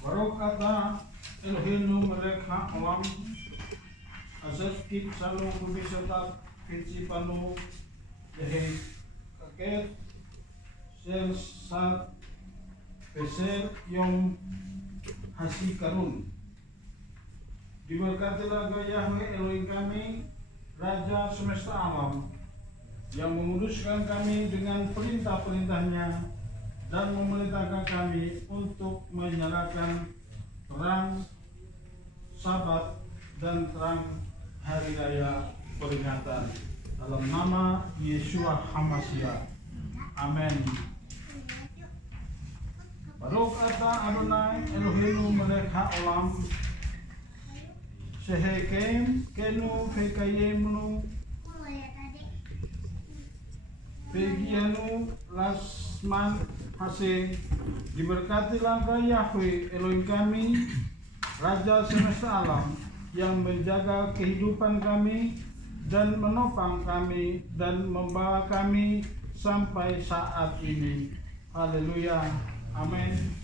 Baruch atah Eloheinu melech haolam asher kitsanu b'mitzvotav k'tzipanu kaket sel sat peser yom hasikarun. Diberkatilah Engkau Yahweh Elohim kami, Raja semesta alam, yang menguduskan kami dengan perintah-perintahnya dan memerintahkan kami untuk menyalakan terang Sabat dan terang hari raya peringatan, dalam nama Yeshua HaMashiach. Amin. Baruch atah Adonai Eloheinu melech haolam shehekem kenu vekayemnu vegianu lasman hase. Diberkatilah Engkau Yahweh Elohim kami, Raja semesta alam, yang menjaga kehidupan kami dan menopang kami dan membawa kami sampai saat ini. Haleluya. Amin.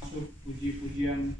Masuk puji-pujian.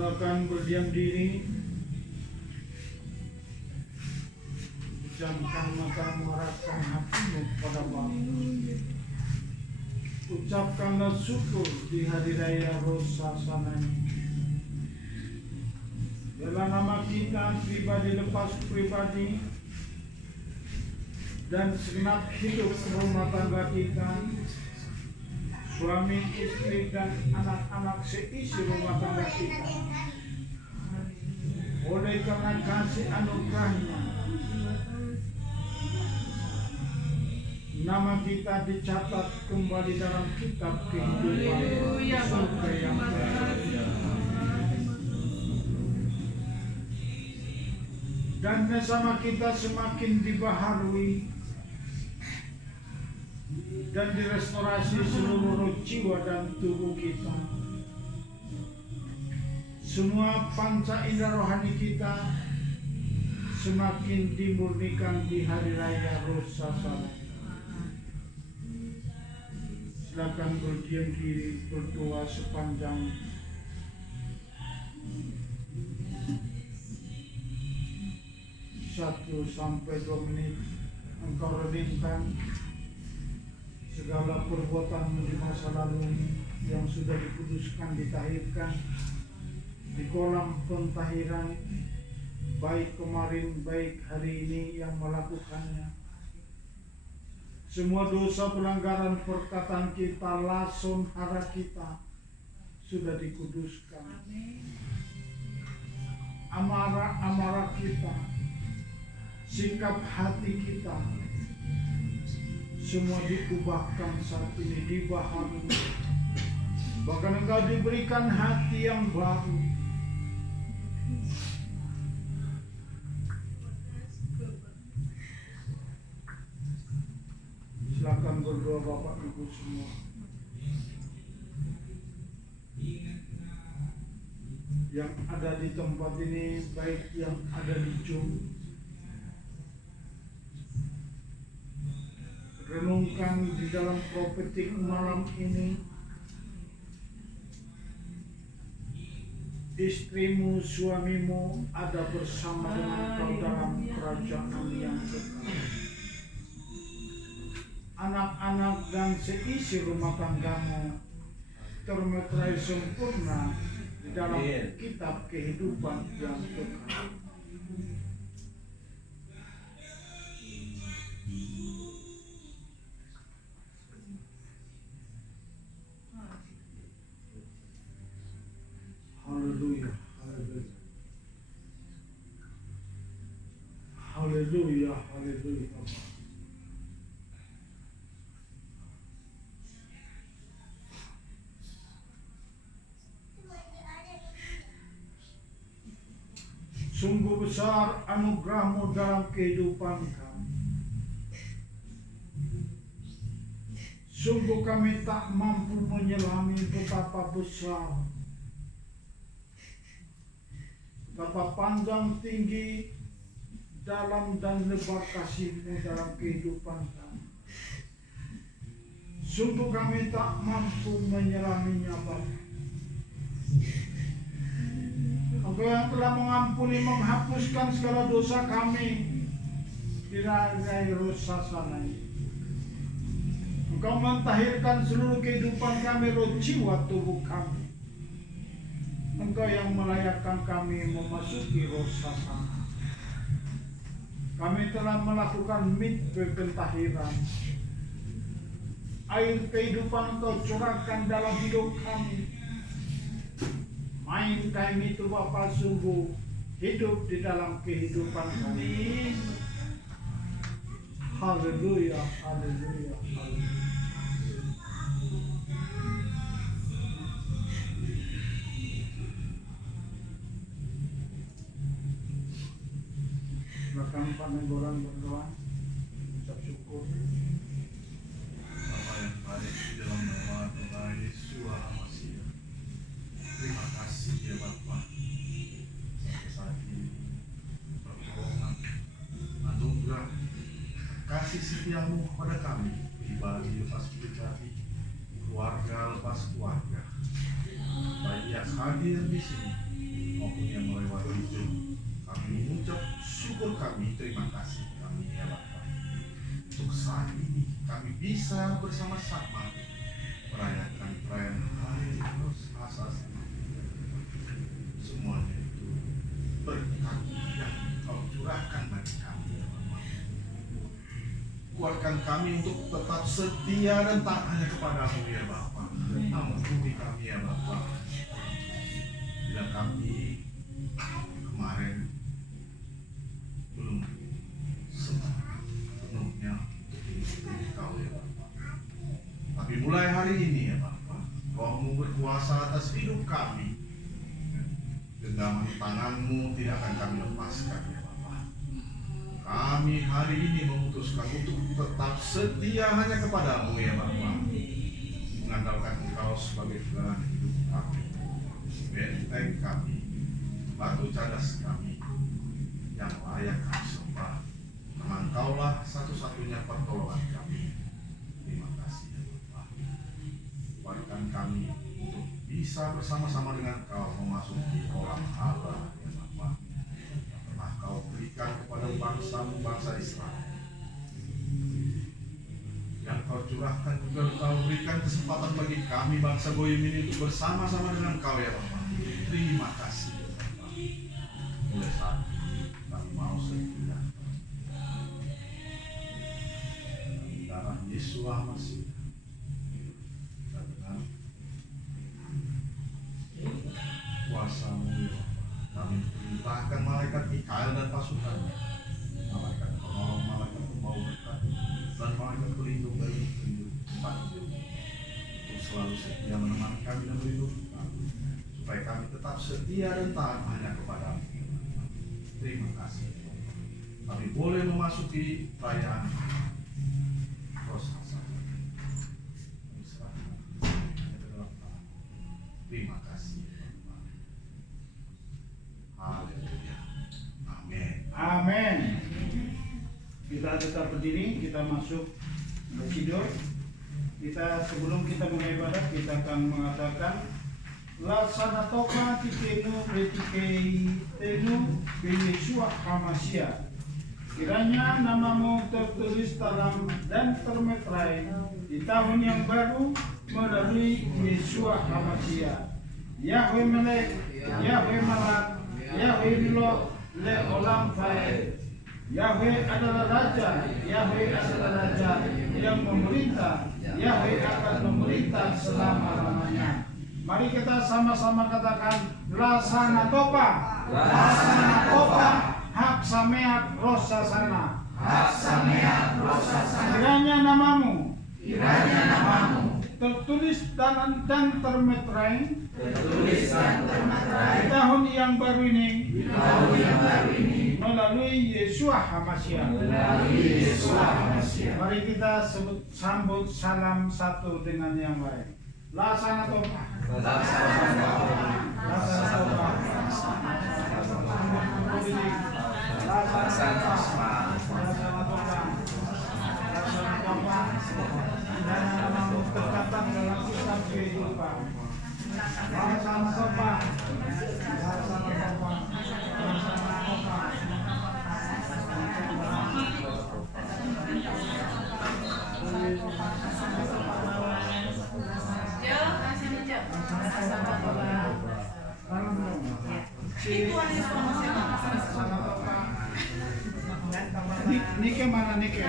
Silakan berdiam diri. Jamkan matamu, arahkan hatimu pada Bapa. Ucapkanlah syukur di hari raya Rosasana ini. Dalam nama kita pribadi lepas pribadi dan segenap hidup rumah tangga kita, suami, istri, dan anak-anak seisi rumah tangga kita, oleh karena kasih anugerahnya, nama kita dicatat kembali dalam kitab kehidupan surga yang baik. Dan bersama kita semakin dibaharui dan direstorasi seluruh jiwa dan tubuh kita. Semua panca indera rohani kita semakin dimurnikan di hari raya Rosasana. Silakan berdiam diri, berdoa sepanjang 1 sampai 2 menit. Engkau redimkan segala perbuatan di masa lalu yang sudah dikuduskan, ditahirkan di kolam pentahiran, baik kemarin, baik hari ini yang melakukannya. Semua dosa, pelanggaran, perkataan kita, lason hara kita sudah dikuduskan. Amarah kita, sikap hati kita, semua diubahkan saat ini, dibaharui. Bahkan engkau diberikan hati yang baru. akan berdoa Bapak Ibu semua. Yang ada di tempat ini, baik yang ada di Zoom, renungkan di dalam prophetik malam ini. Istrimu, suamimu ada bersama dengan kau dalam kerajaan yang kekal. Anak-anak dan seisi rumah tanggamu termeterai sempurna di dalam kitab kehidupan yang kekal. Haleluya, haleluya. Haleluya, haleluya. Sungguh besar anugerah-Mu dalam kehidupan kami. Sungguh kami tak mampu menyelami betapa besar, betapa panjang, tinggi, dalam dan lebar kasih-Mu dalam kehidupan kami. Sungguh kami tak mampu menyelaminya, Bapa. Engkau yang telah mengampuni, menghapuskan segala dosa kami di Rai Rosasana ini. Engkau mentahirkan seluruh kehidupan kami, roh, jiwa, tubuh kami. Engkau yang melayakkan kami memasuki Rosasana. Kami telah melakukan mikwe pentahiran. Air kehidupan Engkau curahkan dalam hidup kami. Main kami itu Bapa sungguh hidup di dalam kehidupan kami. Haleluya, haleluya, haleluya. Silakan Pak Nenggolan berdoa, ucap syukur. Bapa yang baik di dalam nama Tuhan Yesus Almasih. Terima kasih ya Bapa. Sampai saat ini pertolongan, anugerah, kasih setia-Mu kepada kami, pribadi lepas pribadi, keluarga lepas keluarga, baik yang hadir di sini maupun yang melewati Zoom. Kami mengucap syukur kami, terima kasih kami ya Bapa. Untuk saat ini kami bisa bersama-sama merayakan perayaan hari Rosasana. Semuanya itu berkat yang Kau curahkan bagi kami ya Bapa. Kuatkan kami untuk tetap setia dan taat hanya kepada-Mu ya Bapa. Ampuni kami ya Bapa. Bila kami kemarin belum sepenuhnya mengikuti Kau ya Bapa. Tapi mulai hari ini ya Bapa, Roh-Mu berkuasa atas hidup kami. Genggaman tangan-Mu tidak akan kami lepaskan ya Bapa. Kami hari ini memutuskan untuk tetap setia hanya kepada-Mu ya Bapa. Mengandalkan Engkau sebagai jalan hidup kami, benteng kami, batu cadas kami yang layak kami sembah. Karena Engkaulah satu-satunya pertolongan kami. Terima kasih ya Bapa. Kuatkan kami untuk bisa bersama-sama dengan Kau memasuki kolam Allah ya Bapa, yang telah Kau berikan kepada bangsa-Mu, bangsa Israel. Yang Kau curahkan juga Kau berikan kesempatan bagi kami bangsa Goyim ini untuk bersama-sama dengan Kau ya Bapa. Terima kasih ya Bapa. Mulai saat ini kami mau setia dalam darah Yesus Almasih. Dan dengan kuasa-Mu ya Bapa, kami perintahkan malaikat Mikael dan pasukannya, malaikat penolong, malaikat pembawa berkat, dan malaikat pelindung dari tempat hidup, untuk selalu setia menemani kami dan melindungi kami, supaya kami tetap setia dan taat hanya kepada-Mu. Terima kasih. Kami boleh memasuki perayaan Roh Hasana. Terima kasih. Haleluya. Amin. Amin. Kita tetap berdiri, kita masuk tidur. Sebelum kita mulai ibadat, kita akan mengatakan Laksana toka tikenu retikei tenu Yeshua Hamashiach. Kiranya namamu tertulis dalam dan termeterai di tahun yang baru melalui Yeshua Hamashiach. Yahweh Melek, Yahweh Malak, Yahweh Milo, Le Olam Faed. Yahweh adalah Raja, Yahweh adalah Raja yang memerintah, Yahweh akan memerintah selama-lamanya. Mari kita sama-sama katakan Lasana Topa, Lasana Topa, Hak Sameak Rosa Sana, Hak Sameak Rosa Sana. Kiranya namamu, tertulis dan termeterai di tahun yang baru ini, melalui Yeshua Hamashiach. Mari kita sambut salam satu dengan yang lain. Lasana Topa, Lasana Topa, Lasana Topa, Lasana Topa, dan namamu tercatat dalam kitab kehidupan. Lasana Topa, Lasana Topa, Lasana Topa. Nike mana Nike?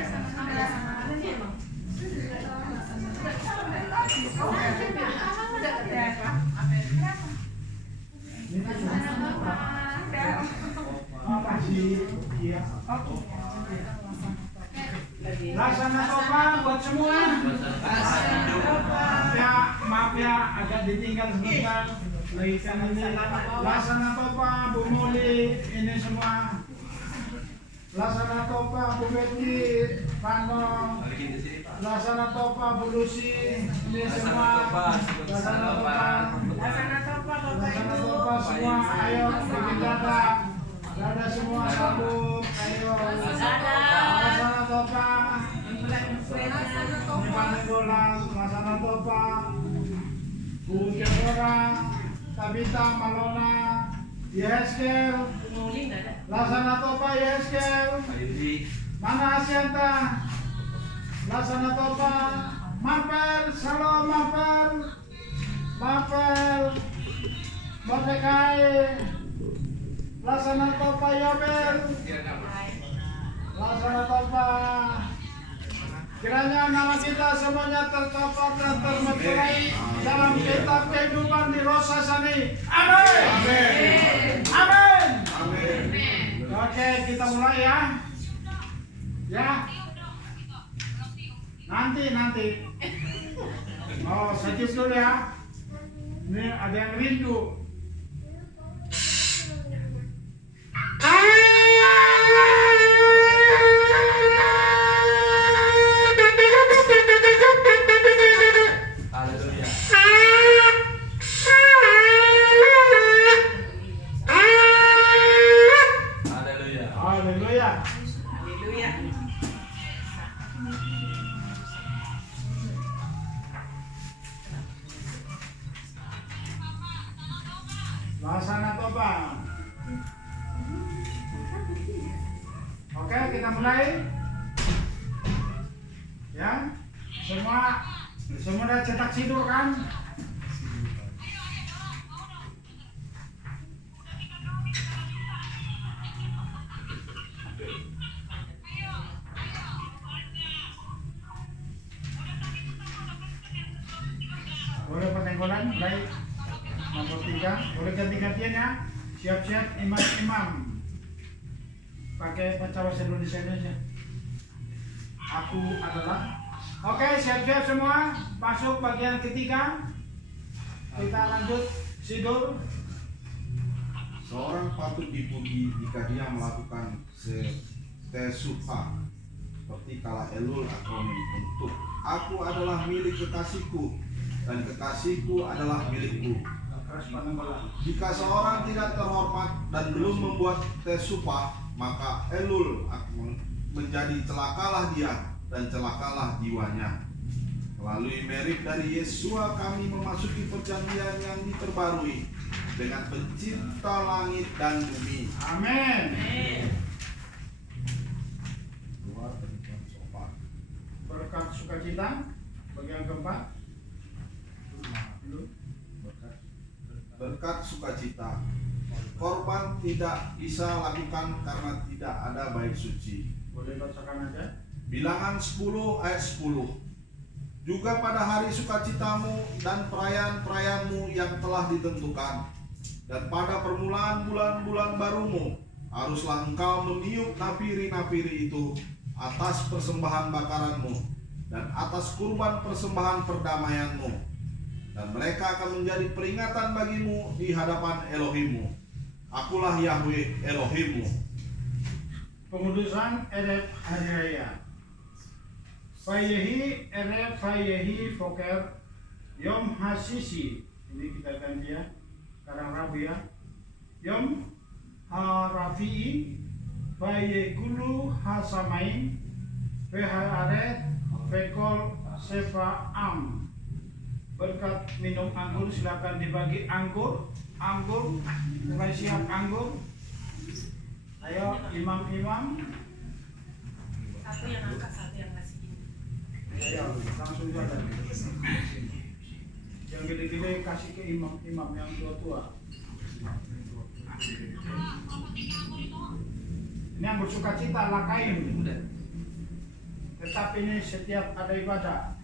Laksana Topa buat semua. Maaf ya, agak ditinggal sebentar. Laksana Topa, Bu Muli, ini semua. Laksana Topa, Bu Betty, Pano. Laksana Topa, Bu Lucy, ini semua. Laksana Topa, Laksana Topa semua. Ayo bikin dada, dada semua sambung. Ayo. Laksana Topa. Ini bolang, Laksana Topa. Bu Deborah, Tabita, Malona, Yeskel, Laksana Topa, Yeskel, mana Asyanta, Laksana Topa, Mapel, Shalom Mapel, Mapel, Mordekai, Laksana Topa, Yobel, Laksana Topa. Kiranya nama kita semuanya tercatat dan termeterai dalam kitab kehidupan di Rosa Sani. Amin. Amin. Amin. Oke, kita mulai ya. Ya. Nanti. Oh, sejuk dulu ya. Ini ada yang rindu. Laksana Topa. Oke, kita mulai. Ya, semua udah cetak sidur kan? Boleh penenggolan, baik. Nomor 3, boleh ganti-gantian ya. Siap-siap imam-imam. Pakai bahasa Indonesia aja. Aku adalah. Oke, siap-siap semua. Masuk bagian ketiga. Kita lanjut sidur. Seorang patut dipuji jika dia melakukan tesuha seperti kala Elul akronim untuk aku adalah milik kekasihku dan kekasihku adalah milikku. Jika seorang tidak terhormat dan belum membuat tes upah, maka Elul akan menjadi celakalah dia dan celakalah jiwanya. Melalui merit dari Yesua kami memasuki perjanjian yang diperbarui dengan pencipta langit dan bumi. Amin. Berkat sukacita bagian keempat. Berkat sukacita, korban tidak bisa lakukan karena tidak ada bait suci. Boleh bacakan aja. Bilangan 10 ayat 10. Juga pada hari sukacitamu dan perayaan-perayaanmu yang telah ditentukan, dan pada permulaan bulan-bulan barumu, haruslah engkau meniup napiri-napiri itu atas persembahan bakaranmu dan atas kurban persembahan perdamaianmu, dan mereka akan menjadi peringatan bagimu di hadapan Elohimmu. Akulah Yahweh Elohimmu. Pengudusan Erev Hari Raya. Vayehi Erev Vayehi Foker Yom Hasisi. Ini kita ganti ya, sekarang Rabu ya. Yom Harafi'i Vayekulu Hasamain Veharet Vekol Sefa Am. Berkat minum anggur, silakan dibagi anggur. Mulai siap anggur. Ayo imam-imam. Satu yang angkat, satu yang ngasih gini. Ayo langsung jalan. Yang gede-gede kasih ke imam-imam yang tua-tua. Ini anggur sukacita lakain. Tetap ini setiap ada ibadah.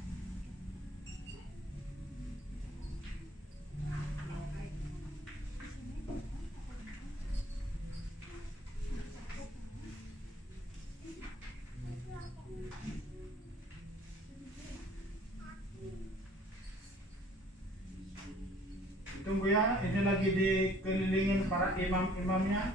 Tunggu ya, ini lagi dikelilingin para imam-imamnya.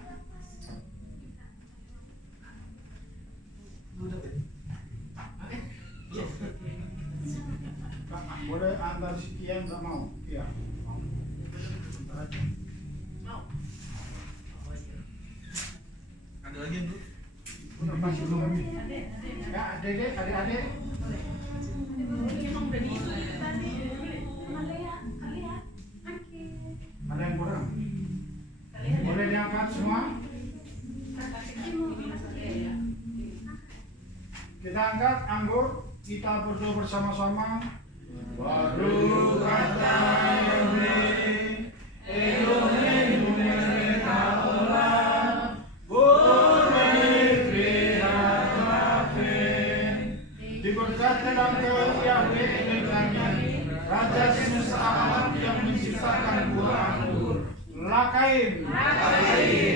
Boleh antar sekian, nggak mau? Iya. Mau. Ada lagi yang dulu? Udah pasti belum. Ada. Ya, adik-adik. Emang udah dihitung tadi. Ada yang kurang? Boleh diangkat semua? Kita angkat anggur, kita berdoa bersama-sama. Baru kata Elohim Haolam, diberkatilah Engkau Yahweh Elohnya, Raja semesta alam yang menciptakan buah anggur. Lakaim,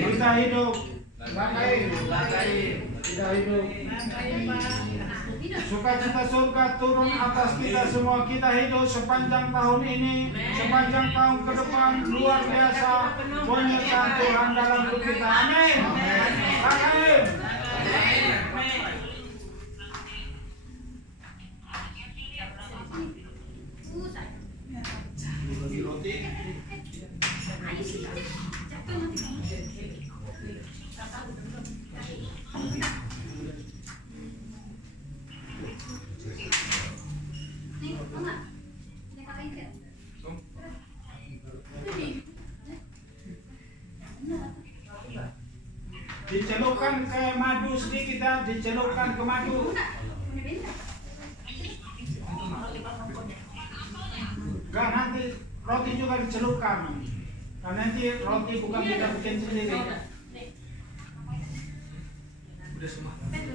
kita hidup. Lakaim, kita hidup. Sukacita surga turun atas kita semua. Kita hidup sepanjang tahun ini, sepanjang tahun ke depan. Luar biasa penyertaan Tuhan dalam hidup kita. Amin. Lakaim. Dicelupkan ke madu sedikit ya, dicelupkan ke madu. Gak, nanti roti juga dicelupkan. Karena nanti roti bukan kita bikin sendiri.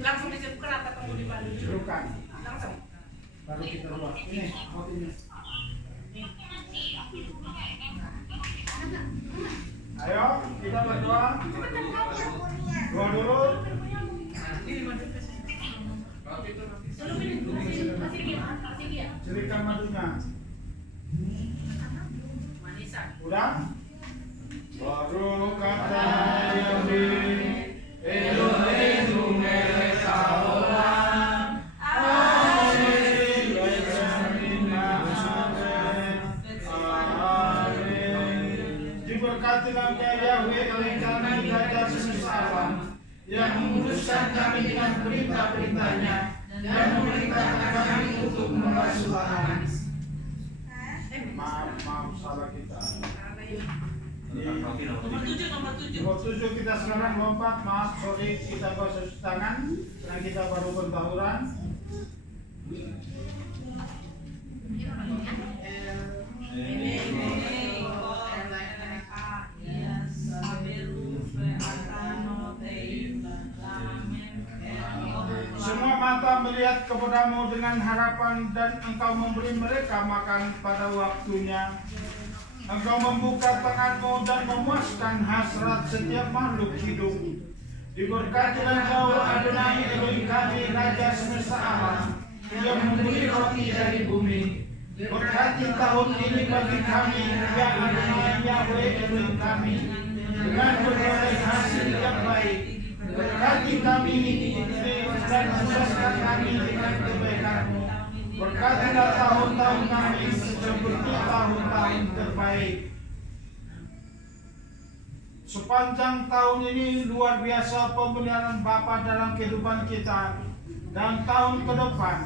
Langsung dicelupkan atau tunggu dibalik? Celupkan, Langsung. baru kita buat. Ini rotinya. Ayo, kita berdoa. Doa dulu. Celupkan madunya. Udah? Baru kata Yahweh Elohim melek haolam, Nomor 7 kita sekarang lompat, maaf, sorry, kita bawa tangan, sekarang kita baru pentahuran. Semua mata melihat kepadamu dengan harapan dan engkau memberi mereka makan pada waktunya. Engkau membuka tanganmu dan memuaskan hasrat setiap makhluk hidup. Diberkatilah Engkau Adonai Elohim kami, Raja semesta alam, yang memberi roti dari bumi. Berkati tahun ini bagi kami, ya Adonai Yahweh Elohim kami, dengan berbagai hasil yang baik. Berkati kami dan sukseskan kami dengan kebaikan-Mu. Berkatilah tahun-tahun kami seperti tahun-tahun terbaik. Sepanjang tahun ini luar biasa pemeliharaan Bapa dalam kehidupan kita. Dan tahun ke depan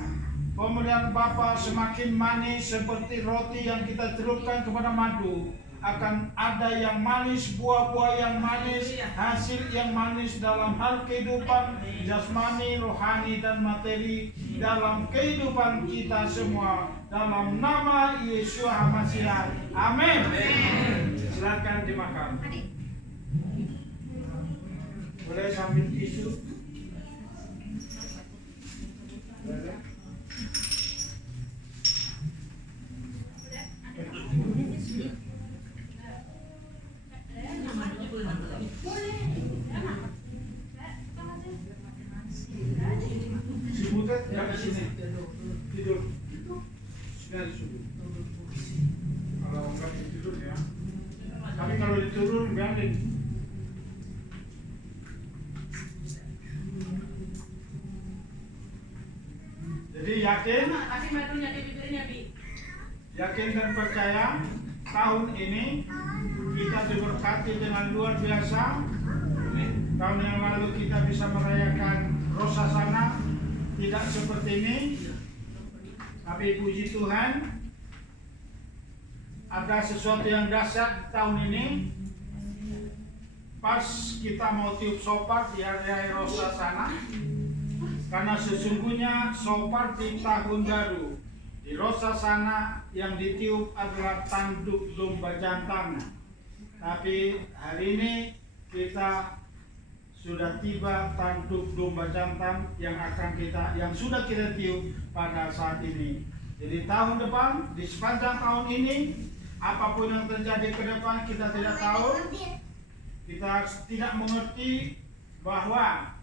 pemeliharaan Bapa semakin manis seperti roti yang kita celupkan kepada madu. Akan ada yang manis, buah-buah yang manis, hasil yang manis dalam hal kehidupan jasmani, rohani, dan materi dalam kehidupan kita semua. Dalam nama Yesus HaMashiach. Amin. Silakan dimakan. Boleh sambil tisu. Boleh. Si Butet yang di sini tidur. Sudah disuruh. Kalau enggak tidur ya. Tapi kalau diturun biarin. Jadi yakin, yakin dan percaya tahun ini kita diberkati dengan luar biasa. Tahun yang lalu kita bisa merayakan Rosh Hashanah tidak seperti ini, tapi puji Tuhan ada sesuatu yang dahsyat tahun ini. Pas kita mau tiup shofar di hari Rosh Hashanah, karena sesungguhnya shofar di tahun baru di Rosh Hashanah yang ditiup adalah tanduk domba jantan. Tapi hari ini kita sudah tiba tanduk domba jantan yang sudah kita tiup pada saat ini. Jadi tahun depan, di sepanjang tahun ini, apapun yang terjadi ke depan kita tidak tahu. Kita tidak mengerti bahwa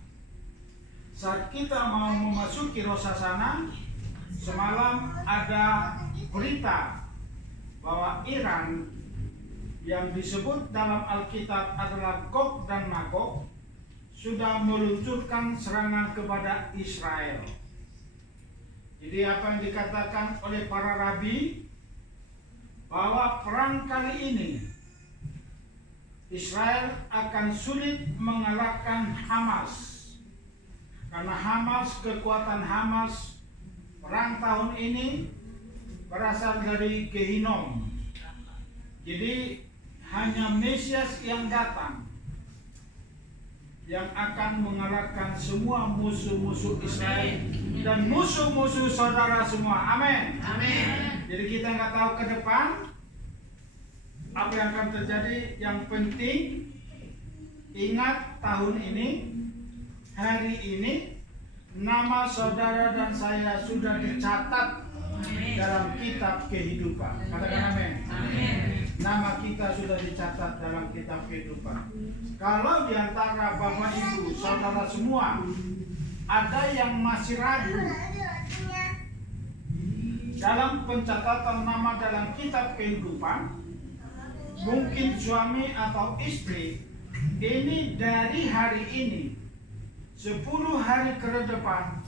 saat kita mau memasuki Rosh Hashanah, semalam ada berita bahwa Iran yang disebut dalam Alkitab adalah Gog dan Magog sudah meluncurkan serangan kepada Israel. Jadi apa yang dikatakan oleh para rabi, bahwa perang kali ini Israel akan sulit mengalahkan Hamas. Karena Hamas, kekuatan Hamas perang tahun ini berasal dari Gehinom. Jadi hanya Mesias yang datang yang akan mengalahkan semua musuh-musuh Israel dan musuh-musuh saudara semua. Amin. Amin. Jadi kita nggak tahu ke depan apa yang akan terjadi. Yang penting ingat tahun ini, hari ini, nama saudara dan saya sudah dicatat dalam kitab kehidupan. Katakan amin. Amin. Nama kita sudah dicatat dalam kitab kehidupan. Kalau di antara Bapak Ibu, saudara semua, ada yang masih ragu dalam pencatatan nama dalam kitab kehidupan, mungkin suami atau istri, ini dari hari ini 10 hari ke depan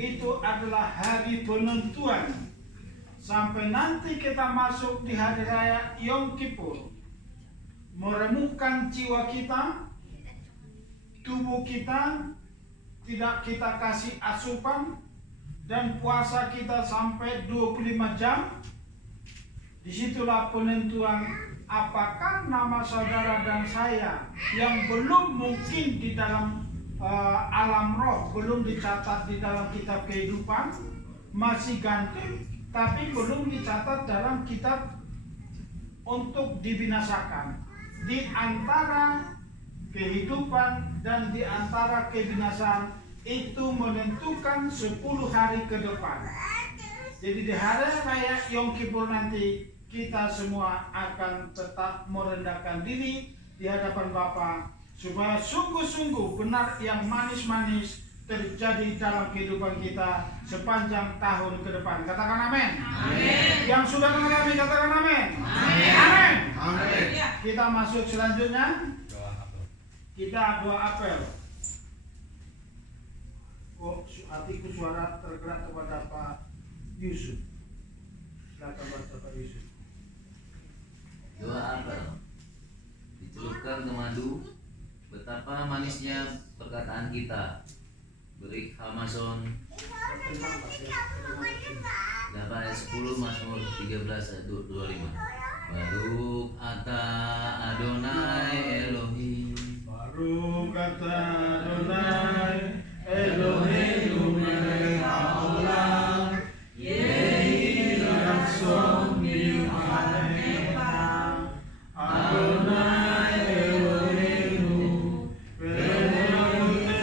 itu adalah hari penentuan. Sampai nanti kita masuk di hari raya Yom Kippur, meremukkan jiwa kita, tubuh kita tidak kita kasih asupan, dan puasa kita sampai 25 jam. Disitulah penentuan apakah nama saudara dan saya yang belum mungkin di dalam alam roh, belum dicatat di dalam kitab kehidupan, masih gantung, tapi belum dicatat dalam kitab untuk dibinasakan. Di antara kehidupan dan di antara kebinasaan itu menentukan 10 hari ke depan. Jadi di hari raya Yom Kippur nanti kita semua akan tetap merendahkan diri di hadapan Bapa supaya sungguh-sungguh benar yang manis-manis terjadi dalam kehidupan kita sepanjang tahun ke depan. Katakan amin. Amin. Yang sudah mengalami katakan amin. Amin. Amin. Amin. Kita masuk selanjutnya. Kita doa apel. Oh, hatiku suara tergerak kepada Pak Yusuf. Silakan Pak Yusuf. Doa apel. Dicelupkan ke madu, betapa manisnya perkataan kita. Berik Hamason dapat 10 Mazmur 13 ayat 25. Baru ata Adonai Elohim. Baru kata Adonai Eloheinu melech haolam Yehi ratzon milpanecha Adonai Eloheinu ve'elotenu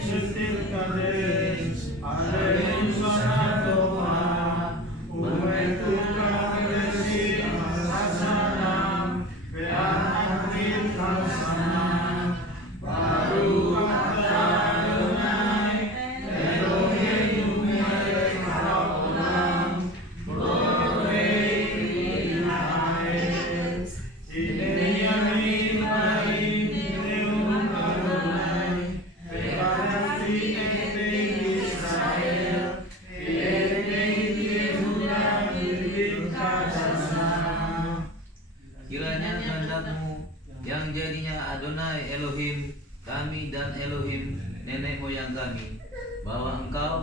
setir kares Aleinu sana Torah umetuka resik hasanam ve'anakrit hasanam Baru kata Adonai Eloheinu melech haolam Borei haaretz Hinei ani ba'im neum Adonai Ve'barachti et beit Yisrael Ve'et beit Yehuda bibirkatana. Kiranya kehendakmu yang jadinya Adonai Elohim kami dan Elohim nenek moyang kami, bahwa engkau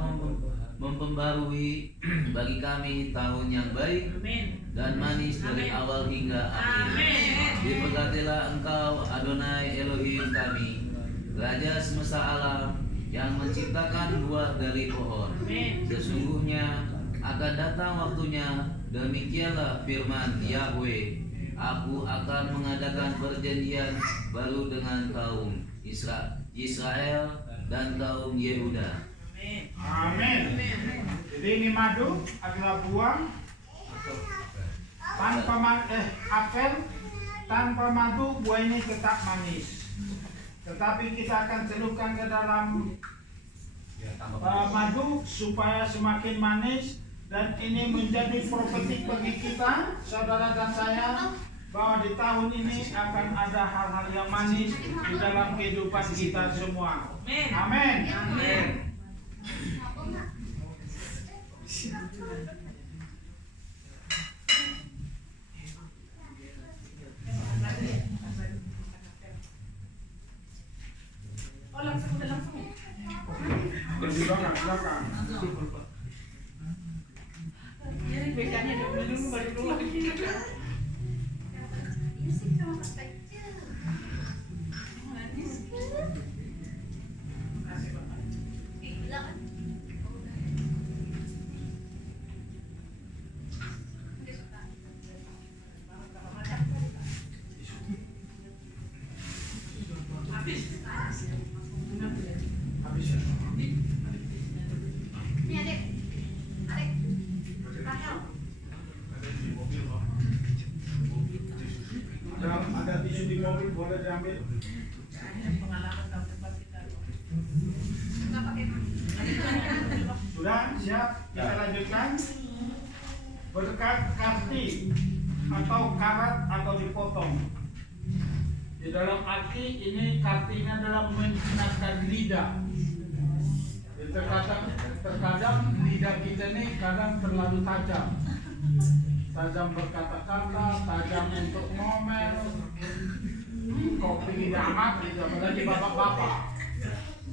mempembarui bagi kami tahun yang baik Amin. dan manis dari awal hingga akhir. Amin. Diberkatilah engkau Adonai Elohim kami, Raja semesta alam yang menciptakan buah dari pohon. Amin. Sesungguhnya akan datang waktunya, demikianlah firman Yahweh, aku akan mengadakan perjanjian baru dengan kaum Israel dan kaum Yehuda. Amin. Amin. Jadi ini madu adalah buah tanpa apel tanpa madu buah ini tetap manis. Tetapi kita akan celupkan ke dalam madu supaya semakin manis, dan ini menjadi profetik bagi kita, saudara dan saya, bahwa di tahun ini akan ada hal-hal yang manis di dalam kehidupan kita semua. Amin. Amin. Oh, langsung udah langsung. Di belakang. Jadi bekannya dulu baru keluar lagi. Makasih, Bapak. Habis. Habis ya. Ini adik, Rahel. Ada di mobil loh. Ada tisu di mobil, boleh diambil. Pengalaman tahun depan kita. Nggak pakai Sudah siap? Kita lanjutkan. Berkat karti atau karat atau dipotong. Di dalam arti ini kartinya adalah menjinakkan lidah. Jadi terkadang lidah kita ini kadang terlalu tajam. Tajam berkata-kata, tajam untuk ngomel. Kopi tidak amat, gitu. Apalagi bapak-bapak.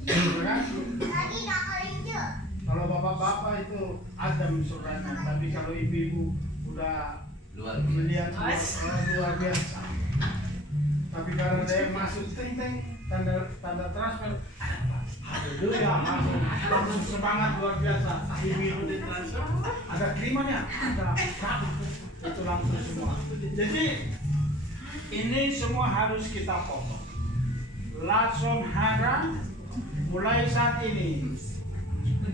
Gitu kan? lagi nggak kelinci. Kalau bapak-bapak itu adem suratnya, tapi kalau ibu-ibu udah luar biasa. melihat luar biasa. Tapi karena dia masuk ting tanda transfer, haleluya, langsung semangat luar biasa. Ibu di transfer ada kirimannya, ada itu langsung semua. Jadi ini semua harus kita potong. Lason hara mulai saat ini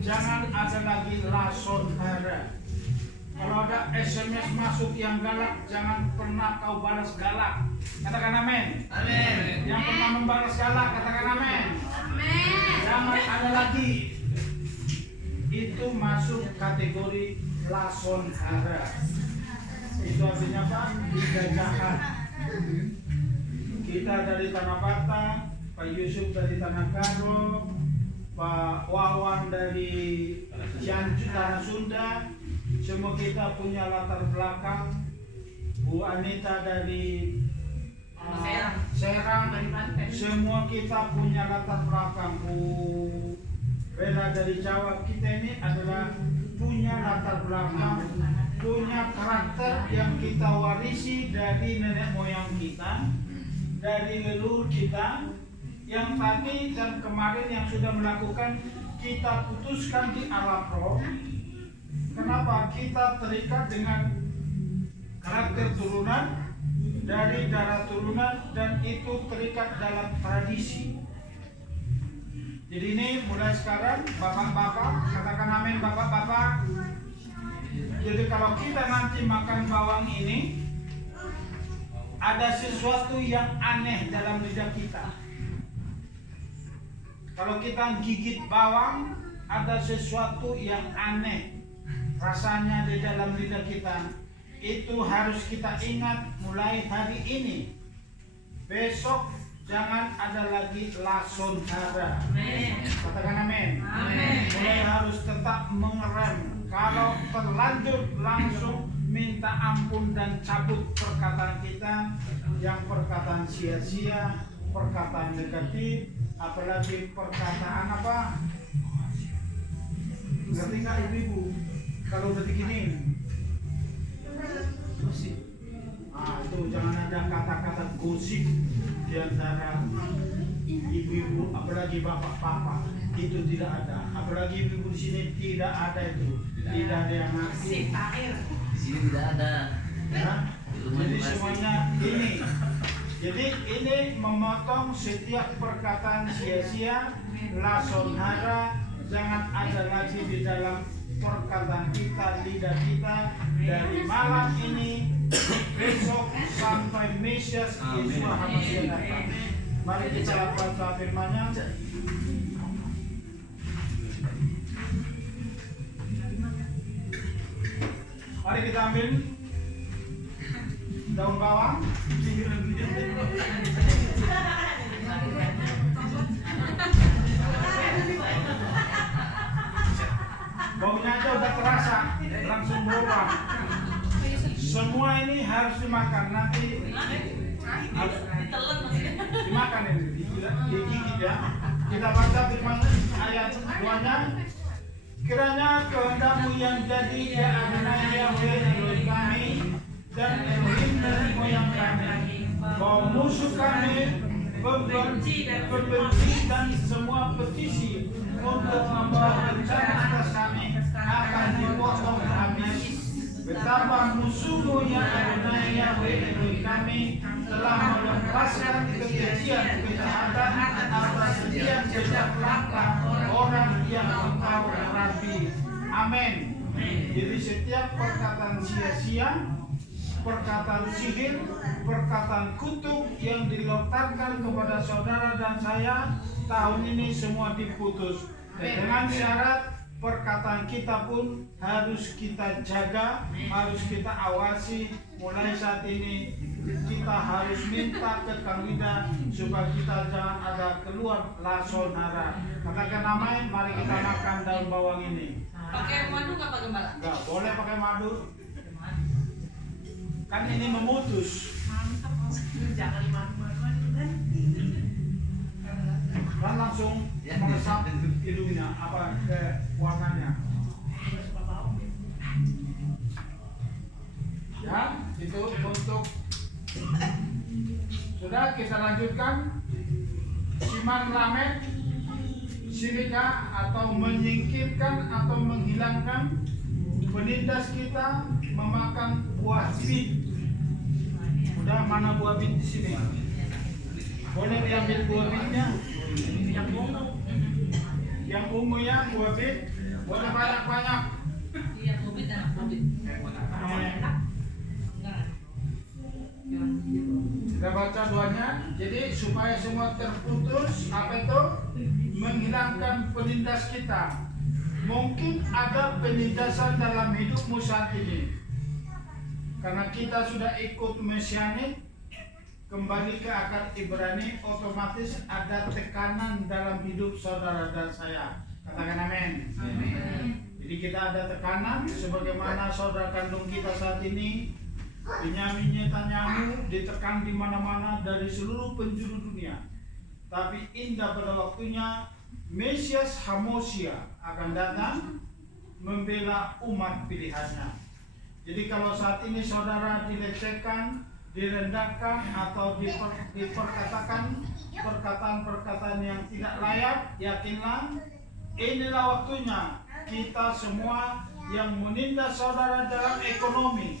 jangan ada lagi lason hara. Kalau ada SMS masuk yang galak, jangan pernah kau balas galak. Katakan amin. Amin. Yang pernah membalas galak, katakan amin. Amin. Jangan ada lagi. Itu masuk kategori lason hara. Itu artinya apa? Lidah jahat. Kita dari Tanah Batak, Pak Yusuf dari Tanah Karo, Pak Wawan dari Cianjur, Tanah Sunda. Semua kita punya latar belakang. Bu Anita dari Serang. Semua kita punya latar belakang. Bu Bella dari Jawa. Kita ini adalah punya latar belakang, punya karakter yang kita warisi dari nenek moyang kita, dari leluhur kita, yang tadi dan kemarin yang sudah melakukan kita putuskan di alam roh. Kenapa? Kita terikat dengan karakter turunan dari darah turunan dan itu terikat dalam tradisi. Jadi ini mulai sekarang bapak-bapak, katakan amin bapak-bapak. Jadi kalau kita nanti makan bawang ini, ada sesuatu yang aneh dalam lidah kita. Kalau kita gigit bawang, ada sesuatu yang aneh rasanya di dalam lidah kita. Itu harus kita ingat mulai hari ini. Besok jangan ada lagi lason hara. Katakan amin. Mulai harus tetap mengerem. Kalau terlanjur langsung minta ampun dan cabut perkataan kita, yang perkataan sia-sia, perkataan negatif, apalagi perkataan apa? Ngerti nggak ibu-ibu? Kalau udah diginiin, gosip. Itu jangan ada kata-kata gosip di antara ibu-ibu, apalagi bapak-bapak. Itu tidak ada. Apalagi ibu-ibu di sini tidak ada itu. Tidak ada yang ngerti. Di sini tidak ada. Ya? Jadi semuanya ini. Jadi ini memotong setiap perkataan sia-sia, lason hara, jangan ada lagi di dalam perkataan kita, lidah kita dari malam ini besok sampai Mesias Yesus Hamasiah datang. Mari kita baca firman-Nya. Mari kita ambil daun bawang. Baunya aja udah terasa, langsung berubah. Semua ini harus dimakan nanti. Harus dimakan ini, digigit ya. Kita baca firman ayat 2-nya. Kiranya kehendakmu yang jadi ya Adonai Yahweh Elohim kami dan Elohim nenek moyang kami, bahwa musuh kami pembenci dan semua petisi untuk membawa bencana atas kami akan dipotong habis. Betapa musuhmu ya Adonai Yahweh Elohim kami telah melepaskan kekejian kejahatan atas setiap jejak langkah orang yang engkau rapi. Amin. Jadi setiap perkataan sia-sia, perkataan sihir, perkataan kutuk yang dilontarkan kepada saudara dan saya tahun ini semua diputus. Dengan syarat perkataan kita pun harus kita jaga, harus kita awasi. Mulai saat ini kita harus minta ke Kang Ida supaya kita jangan ada keluar lason hara. Katakan namanya, mari kita makan daun bawang ini. Pakai madu nggak Pak Gembala? Enggak boleh pakai madu. Kan ini memutus. Jangan madu-madu Kan langsung meresap hidungnya apa ke warnanya. Ya, Sudah, kita lanjutkan. Siman lamet silika atau menyingkirkan atau menghilangkan penindas kita memakan buah bit. Udah, mana buah bit di sini? Boleh diambil buah bitnya? Yang ungu ya, buah bit. Boleh banyak-banyak. Iya, COVID anak COVID. Kita baca doanya. Jadi supaya semua terputus, apa itu? Menghilangkan penindas kita. Mungkin ada penindasan dalam hidupmu saat ini. Karena kita sudah ikut mesianik, kembali ke akar Ibrani, otomatis ada tekanan dalam hidup saudara dan saya. Katakan amin. Jadi kita ada tekanan sebagaimana saudara kandung kita saat ini, Benyamin Netanyahu ditekan di mana-mana dari seluruh penjuru dunia. Tapi indah pada waktunya Mesias Hamosia akan datang membela umat pilihannya. Jadi kalau saat ini saudara dilecehkan, direndahkan atau diperkatakan perkataan-perkataan yang tidak layak, yakinlah inilah waktunya kita semua yang menindas saudara dalam ekonomi,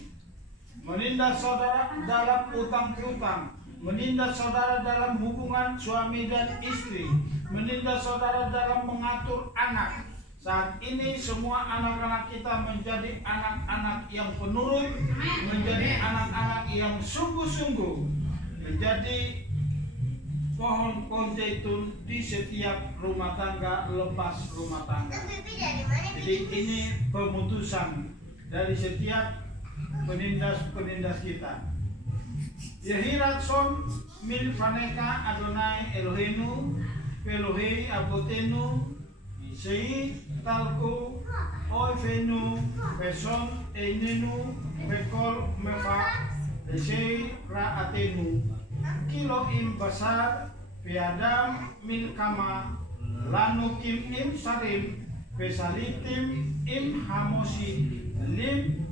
menindas saudara dalam utang piutang, menindas saudara dalam hubungan suami dan istri, menindas saudara dalam mengatur anak. Saat ini semua anak-anak kita menjadi anak-anak yang penurut, menjadi anak-anak yang sungguh-sungguh, menjadi pohon zaitun di setiap rumah tangga, lepas rumah tangga. Jadi ini pemutusan dari setiap penindas kita. Yehirat son milfaneka Adonai Elohenu Elohei Abotenu Sei talku oifenu peson einenu bekol mefa Sei raatenu kilo im basar piadam milkama lanu kim im sarim pesalitim im hamosi lim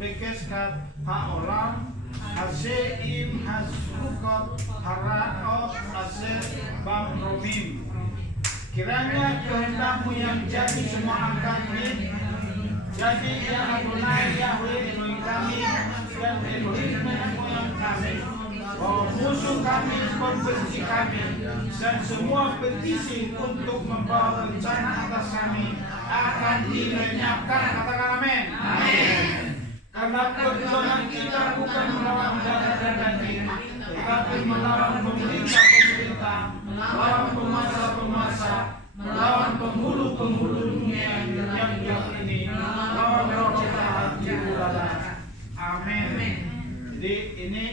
bekeskat haolam ase im hasukot haraot ase bam romim. Kiranya kehendakmu yang jadi semua angkat ini, jadi ya Adonai Yahweh Elohim kami dan Elohim nenek moyang kami, bahwa musuh kami, pembenci kami, dan semua petisi untuk membawa bencana atas kami akan dilenyapkan. Katakan amin. Amin. Karena perjuangan kita bukan melawan darah dan daging, tetapi melawan pemerintah-pemerintah, melawan penguasa-penguasa, melawan penghulu-penghulu dunia yang jauh ini, melawan roh jahat di udara. Amin. Jadi ini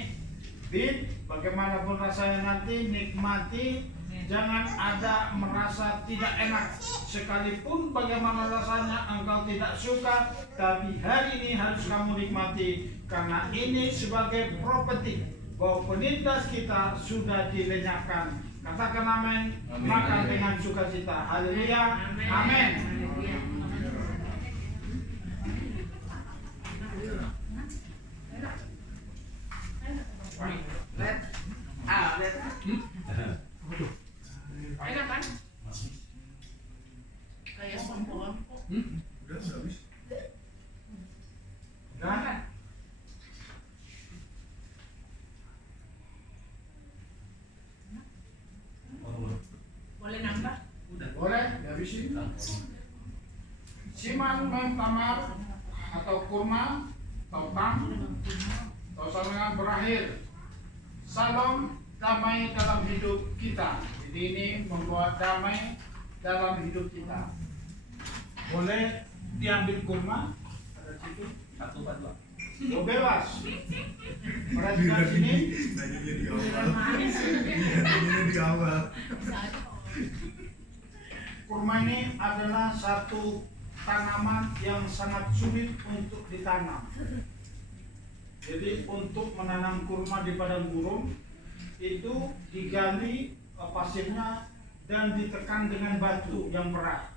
bagaimanapun rasanya nanti nikmati, jangan ada merasa tidak enak. Sekalipun bagaimana rasanya engkau tidak suka, tapi hari ini harus kamu nikmati, karena ini sebagai prophetik bahwa penindas kita sudah dilenyapkan. Katakan amin, maka dengan sukacita. Haleluya. Amin. Enak kan? Kayak pohon. Udah habis. Nah, Boleh nambah? boleh dihabisin. Siman tamar atau kurma atau tang atau sarangan berakhir. Salam damai dalam hidup kita. Jadi ini membawa damai dalam hidup kita. Boleh diambil kurma, ada situ. Satu Pak Dua. Oh, bebas. Perhatikan sini. Ini di awal. Kurma ini adalah satu tanaman yang sangat sulit untuk ditanam. Jadi untuk menanam kurma di padang gurun itu digali pasirnya dan ditekan dengan batu yang berat.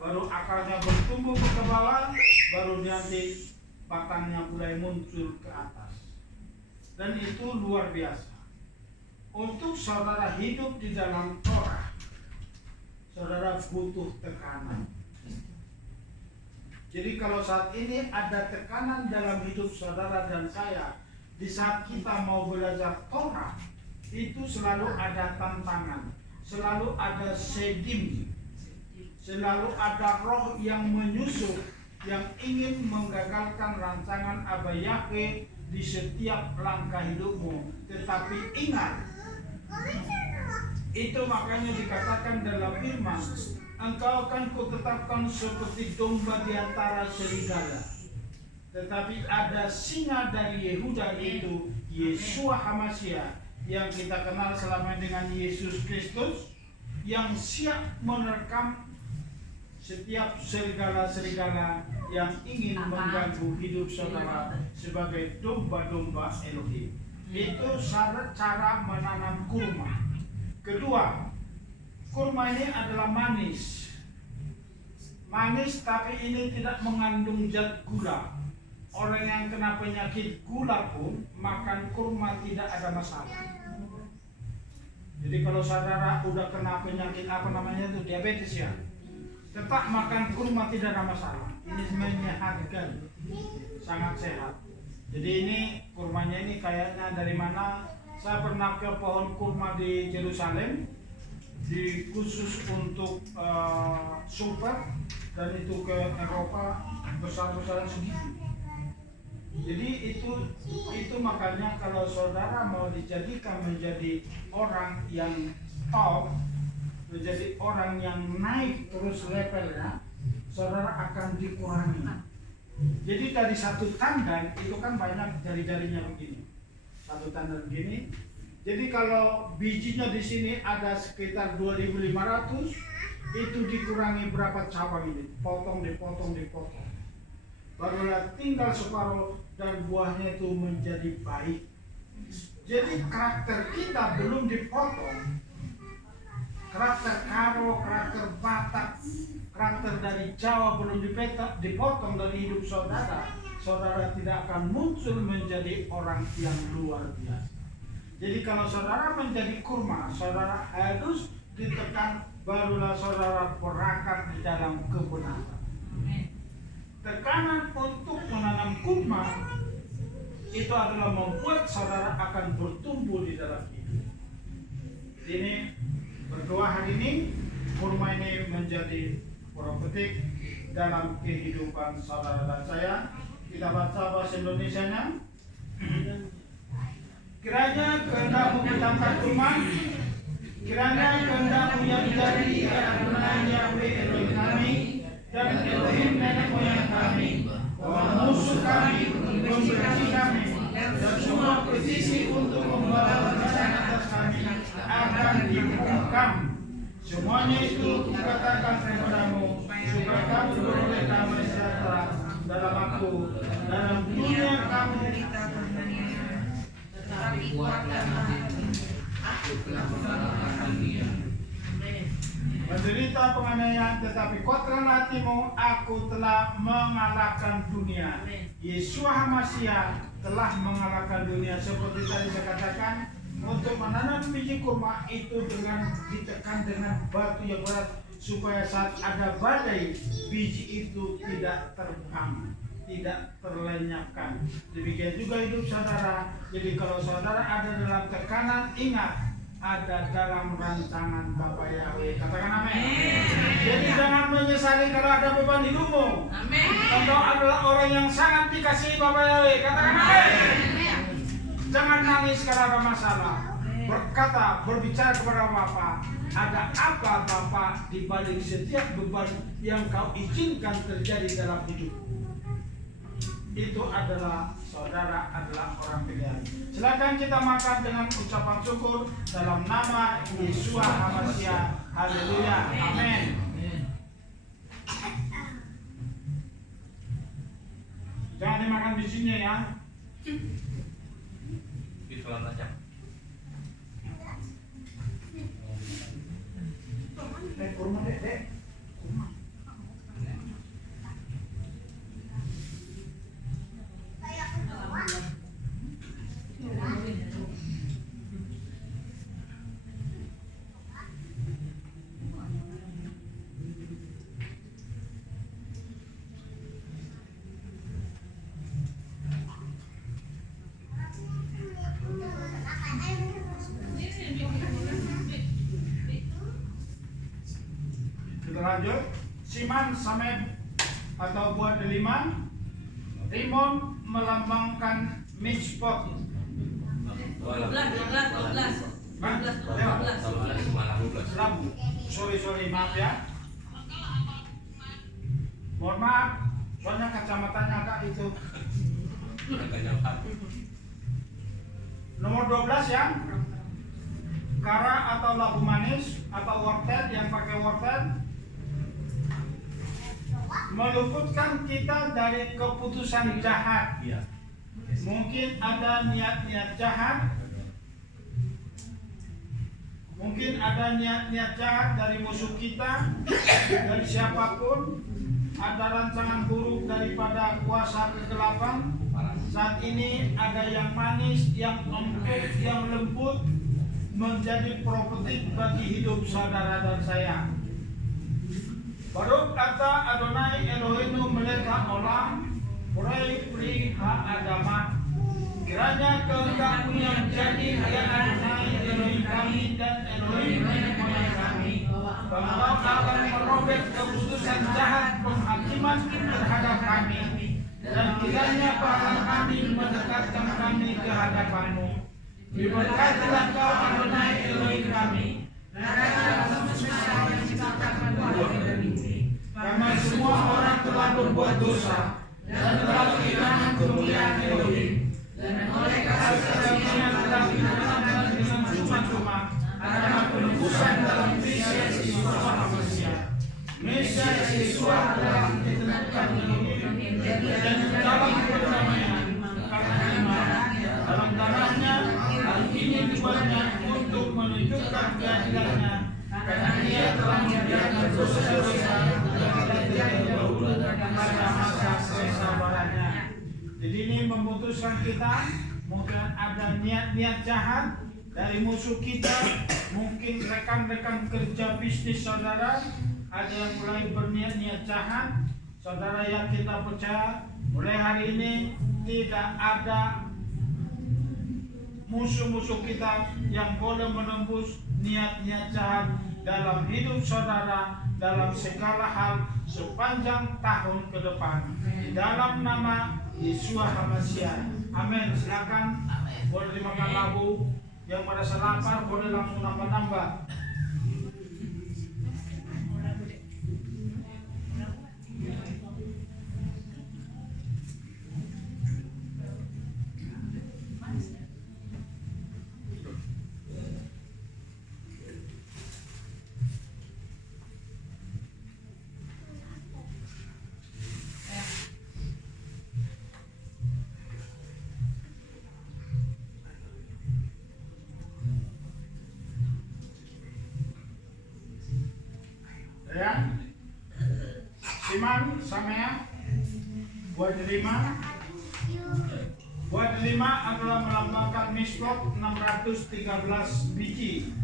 Baru akarnya bertumbuh ke bawah, baru nanti batangnya mulai muncul ke atas. Dan itu luar biasa. untuk saudara hidup di dalam Torah, saudara butuh tekanan. Jadi kalau saat ini ada tekanan dalam hidup saudara dan saya, di saat kita mau belajar Torah, itu selalu ada tantangan, selalu ada sedim, selalu ada roh yang menyusup, yang ingin menggagalkan rancangan Abah Yahweh di setiap langkah hidupmu. Tetapi ingat, itu makanya dikatakan dalam firman, engkau akan kutetapkan seperti domba di antara serigala. Tetapi ada singa dari Yehuda, yaitu Yeshua HaMashiach, yang kita kenal selama dengan Yesus Kristus, yang siap menerkam setiap serigala-serigala yang ingin mengganggu hidup saudara sebagai domba-domba Elohim. Itu cara menanam kurma. Kedua, kurma ini adalah manis. Manis tapi ini tidak mengandung zat gula. Orang yang kena penyakit gula pun makan kurma tidak ada masalah. Jadi kalau saudara udah kena penyakit itu diabetes ya, tetap makan kurma tidak ada masalah. Ini menyehatkan, sangat sehat. Jadi ini kurmanya ini kayaknya dari mana? Saya pernah ke pohon kurma di Yerusalem, di khusus untuk super, dan itu ke Eropa besar-besaran segitu. Jadi itu makanya kalau saudara mau dijadikan menjadi orang yang top, menjadi orang yang naik terus levelnya, saudara akan dikurangi. Jadi dari satu tandan itu kan banyak jari-jarinya begini, satu tandan begini. Jadi kalau bijinya di sini ada sekitar 2.500, itu dikurangi berapa cabang ini? Dipotong. Barulah tinggal separuh dan buahnya itu menjadi baik. Jadi karakter kita belum dipotong. Karakter Karo, karakter Batak, karakter dari Jawa belum dipotong dari hidup saudara. Saudara tidak akan muncul menjadi orang yang luar biasa. Jadi kalau saudara menjadi kurma, saudara harus ditekan, barulah saudara berakar di dalam kebenaran. Tekanan untuk menanam kurma itu adalah membuat saudara akan bertumbuh di dalam hidup. Ini berdoa hari ini, kurma ini menjadi profetik dalam kehidupan saudara dan saya. Kita baca bahasa Indonesianya. Kiranya kehendakmu ditangkap kurma, kiranya kehendakmu yang jadi Adonai Yahweh Elohim kami dan Elohim nenek moyang kami, bahwa musuh kami, membenci kami, dan semua petisi untuk membawa rencana atas kami akan dibungkam. Semuanya itu kukatakan kepadamu, supaya kamu beroleh damai sejahtera dalam aku, dalam dunia kamu. Tetapi kuatkan hati, aku telah mengalahkan dunia. Menderita penganiayaan, tetapi kuatkanlah hatimu, aku telah mengalahkan dunia. Yeshua HaMashiach telah mengalahkan dunia. Seperti tadi saya katakan, untuk menanam biji kurma itu dengan ditekan dengan batu yang berat, supaya saat ada badai, biji itu tidak terbang, tidak terlenyapkan. Demikian juga hidup saudara. Jadi kalau saudara ada dalam tekanan, ingat, ada dalam rancangan Bapa Yahweh. Katakan amin. Jadi jangan menyesali kalau ada beban hidupmu. Amin. Engkau adalah orang yang sangat dikasihi Bapa Yahweh. Katakan amin. Jangan nangis kalau ada masalah. Berbicara kepada Bapa. Ada apa Bapa di balik setiap beban yang kau izinkan terjadi dalam hidupmu? Itu adalah saudara adalah orang pilihan. Silakan kita makan dengan ucapan syukur dalam nama Yeshua HaMashiach. Haleluya. Amin. Jangan dimakan bijinya ya. Ditelan aja. Kurma dek. Kurma. lanjut. Siman Sameb atau buah delima. Rimon melambangkan Mishpot. 12. Labu. Sorry, maaf ya. Mohon maaf, soalnya kacamatanya agak itu. Nomor 12 yang kara atau labu manis atau wortel yang pakai wortel meluputkan kita dari keputusan jahat. Mungkin ada niat-niat jahat. Mungkin ada niat-niat jahat dari musuh kita, dari siapapun. Ada rancangan buruk daripada kuasa kegelapan. Saat ini ada yang manis, yang empuk, yang lembut menjadi properti bagi hidup saudara dan saya. Baruch ata Adonai Eloheinu melek haolam, Urei pri ha'adamah. Kiranya kehendak-Mu yang jadi ya Adonai Elohim kami dan Elohim nenek moyang kami. Engkau akan merobek keputusan jahat penghakiman terhadap kami, dan kiranya pahala kami mendekatkan kami ke hadapan-Mu. Diberkatilah Kau Adonai Elohim kami, karena semua orang telah berbuat dosa dan telah kehilangan kemuliaan Elohim, dan oleh kasih karunia telah dimenangkan dengan cuma-cuma karena penebusan dalam Mesias manusia. Mesias Yeshua adalah ditentukan Elohim dan dalam perdamaian karena iman dalam darahnya. Hal ini dibuatnya untuk menunjukkan keadilannya, karena Ia telah membiarkan dosa-dosa yang tidak terdahulu pada masa kesabarannya. Jadi ini memutuskan kita, mungkin ada niat-niat jahat dari musuh kita, mungkin rekan-rekan kerja bisnis saudara ada yang mulai berniat-niat jahat. Saudara yang kita percaya, mulai hari ini tidak ada musuh-musuh kita yang boleh menembus niat-niat jahat dalam hidup saudara, dalam segala hal sepanjang tahun ke depan. Di dalam nama Yeshua HaMashiach. Amin. Silakan. Boleh dimakan labu. Yang merasa lapar boleh langsung nambah-nambah. Ya, Siman Samea buah delima. Buah delima adalah melambangkan Mishpot 613 biji.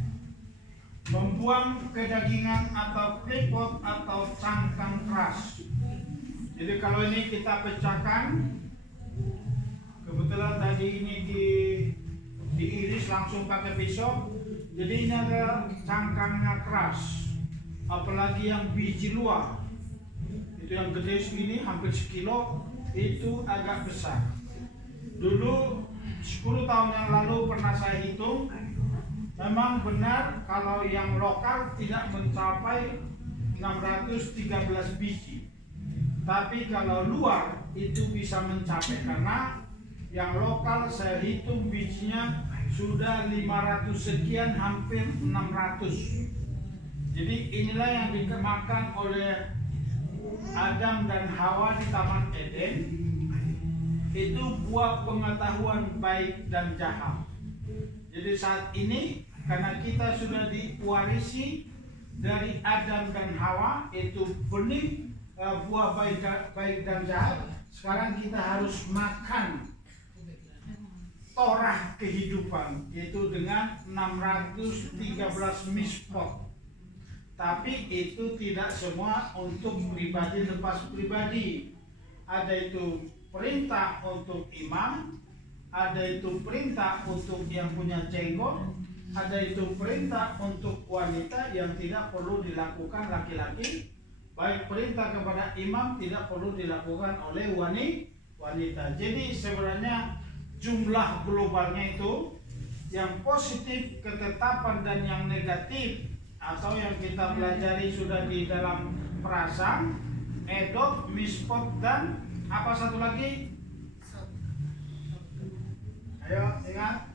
Membuang kedagingan atau klepot atau cangkang keras. Jadi kalau ini kita pecahkan, kebetulan tadi ini diiris langsung pakai pisau. Jadi ini adalah cangkangnya keras. Apalagi yang biji luar, itu yang gede segini hampir sekilo, itu agak besar. Dulu 10 tahun yang lalu pernah saya hitung, memang benar kalau yang lokal tidak mencapai 613 biji. Tapi kalau luar itu bisa mencapai, karena yang lokal saya hitung bijinya sudah 500 sekian, hampir 600. Jadi inilah yang dimakan oleh Adam dan Hawa di Taman Eden. Itu buah pengetahuan baik dan jahat. Jadi saat ini karena kita sudah diwarisi dari Adam dan Hawa, itu benih buah baik dan jahat. Sekarang kita harus makan Torah kehidupan, yaitu dengan 613 Mishpot. Tapi itu tidak semua untuk pribadi lepas pribadi. Ada itu perintah untuk imam, ada itu perintah untuk yang punya jenggot, ada itu perintah untuk wanita yang tidak perlu dilakukan laki-laki, baik perintah kepada imam tidak perlu dilakukan oleh wanita. Jadi sebenarnya jumlah globalnya itu yang positif ketetapan dan yang negatif atau yang kita pelajari sudah di dalam perasaan, edot, mispot, dan apa satu lagi? Ayo ingat,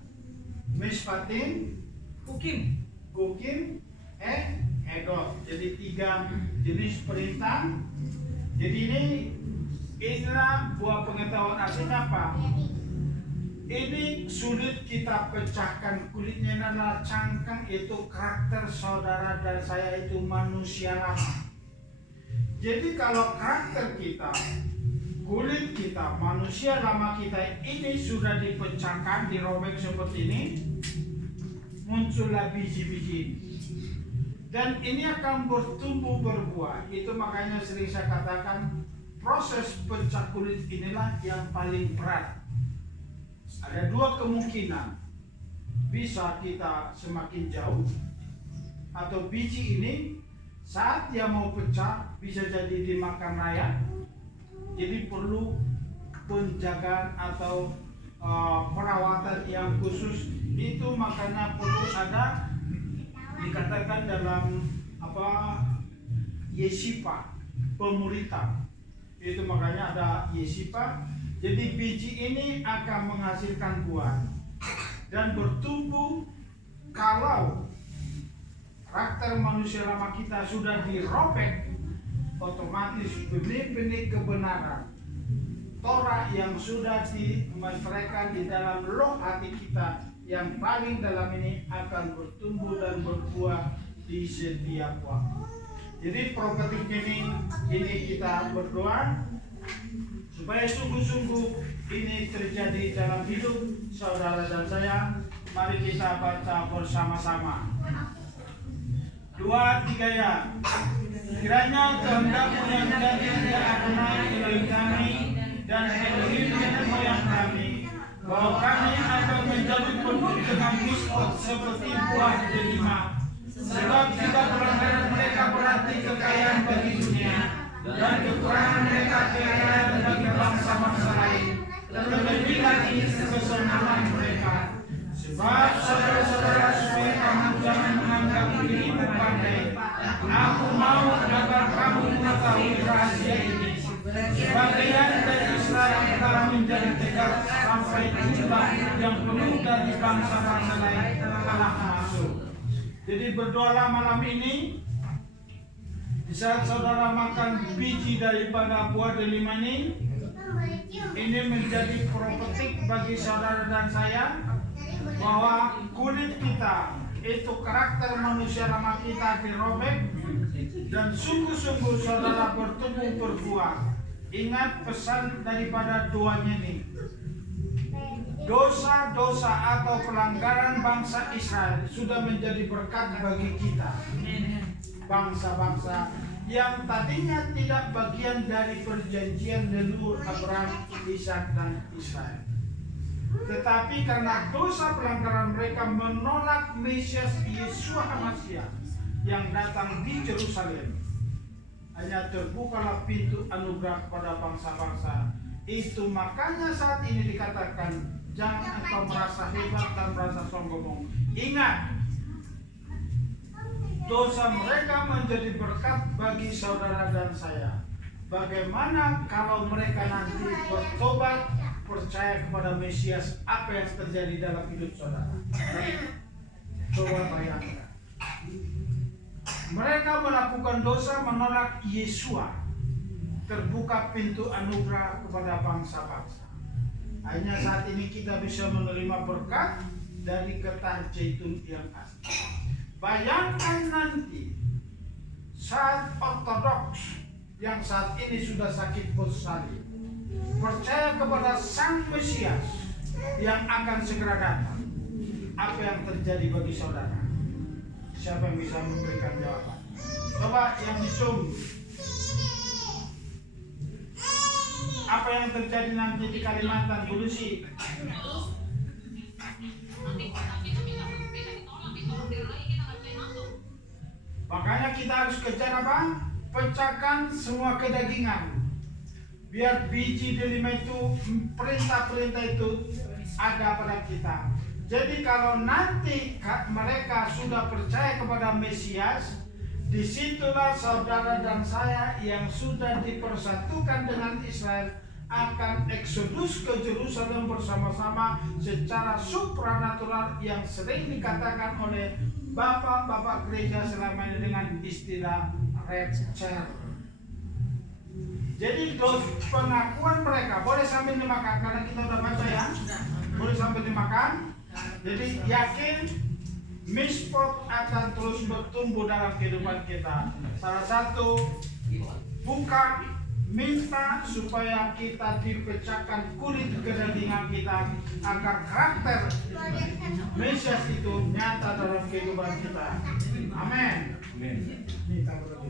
mispatin, kukim, edot. Jadi 3 jenis perintah. Jadi inilah buah pengetahuan. Artinya apa? Ini sulit kita pecahkan. Kulitnya adalah cangkang, itu karakter saudara dan saya itu manusia lama. Jadi kalau karakter kita, kulit kita, manusia lama kita ini sudah dipecahkan, dirobek seperti ini, muncullah biji-biji. Dan ini akan bertumbuh berbuah. Itu makanya sering saya katakan proses pecah kulit inilah yang paling berat. Ada 2 kemungkinan, bisa kita semakin jauh, atau biji ini saat dia mau pecah bisa jadi dimakan rayap. Jadi perlu penjagaan atau perawatan yang khusus. Itu makanya perlu ada, dikatakan dalam yesipa, pemuritan. Itu makanya ada yesipa. Jadi biji ini akan menghasilkan buah dan bertumbuh. Kalau karakter manusia lama kita sudah dirobek, otomatis benih-benih kebenaran Torah yang sudah dimeteraikan di dalam loh hati kita yang paling dalam ini akan bertumbuh dan berbuah di setiap waktu. Jadi prophetic ini kita berdoa supaya sungguh-sungguh ini terjadi dalam hidup saudara dan saya. Mari kita baca bersama-sama. 2, 3 ya. Kiranya kehendakmu yang jadi Adonai Elohim kami dan Elohim nenek moyang kami, bahwa kami akan menjadi penuh dengan mispot seperti buah delima. Sebab tidak pelanggaran mereka berarti kekayaan bagi dunia, dan kekurangan mereka kekayaan bagi bangsa-bangsa lain. Terlebih lagi kesombongan mereka. Sebab saudara-saudara, supaya kamu jangan menganggap dirimu pandai, aku mau agar kamu mengetahui rahasia ini. Sebagian dari Israel telah menjadi tegak sampai jumlah yang penuh dari bangsa-bangsa lain telah masuk. Jadi berdoalah malam ini. Di saat saudara makan biji daripada buah delima ini menjadi profetik bagi saudara dan saya bahwa kulit kita itu karakter manusia lama kita dirobek dan sungguh-sungguh saudara bertumbuh berbuah. Ingat pesan daripada doanya ini. Dosa-dosa atau pelanggaran bangsa Israel sudah menjadi berkat bagi kita. Bangsa-bangsa yang tadinya tidak bagian dari perjanjian leluhur Abraham, Ishak dan Israel. Tetapi karena dosa pelanggaran mereka menolak Mesias Yeshua HaMashiach yang datang di Yerusalem, hanya terbukalah pintu anugerah kepada bangsa-bangsa. Itu makanya saat ini dikatakan jangan engkau merasa hebat dan merasa sombong. Ingat, dosa mereka menjadi berkat bagi saudara dan saya. Bagaimana kalau mereka nanti bertobat, percaya kepada Mesias, apa yang terjadi dalam hidup saudara? Coba bayangkan. Mereka melakukan dosa, menolak Yeshua. Terbuka pintu anugerah kepada bangsa-bangsa. Hanya saat ini kita bisa menerima berkat dari getah zaitun yang asli. Bayangkan nanti saat ortodoks yang saat ini sudah sakit salib percaya kepada Sang Mesias yang akan segera datang, apa yang terjadi bagi saudara? Siapa yang bisa memberikan jawaban? Coba yang disungguh. Apa yang terjadi nanti di Kalimantan, Bu Lucy? Makanya kita harus kejar apa? pecahkan semua kedagingan. Biar biji delima itu, perintah-perintah itu ada pada kita. Jadi kalau nanti mereka sudah percaya kepada Mesias, disitulah saudara dan saya yang sudah dipersatukan dengan Israel akan eksodus ke Yerusalem bersama-sama secara supranatural yang sering dikatakan oleh bapak-bapak gereja selama ini dengan istilah rapture. Jadi pengakuan mereka boleh sambil dimakan karena kita udah baca ya, boleh sambil dimakan. Jadi yakin Mishpat akan terus bertumbuh dalam kehidupan kita. Salah satu bukan minta supaya kita dipecahkan kulit kedagingan kita agar karakter Mesias itu nyata dalam kehidupan kita. Amin. Kita berdoa.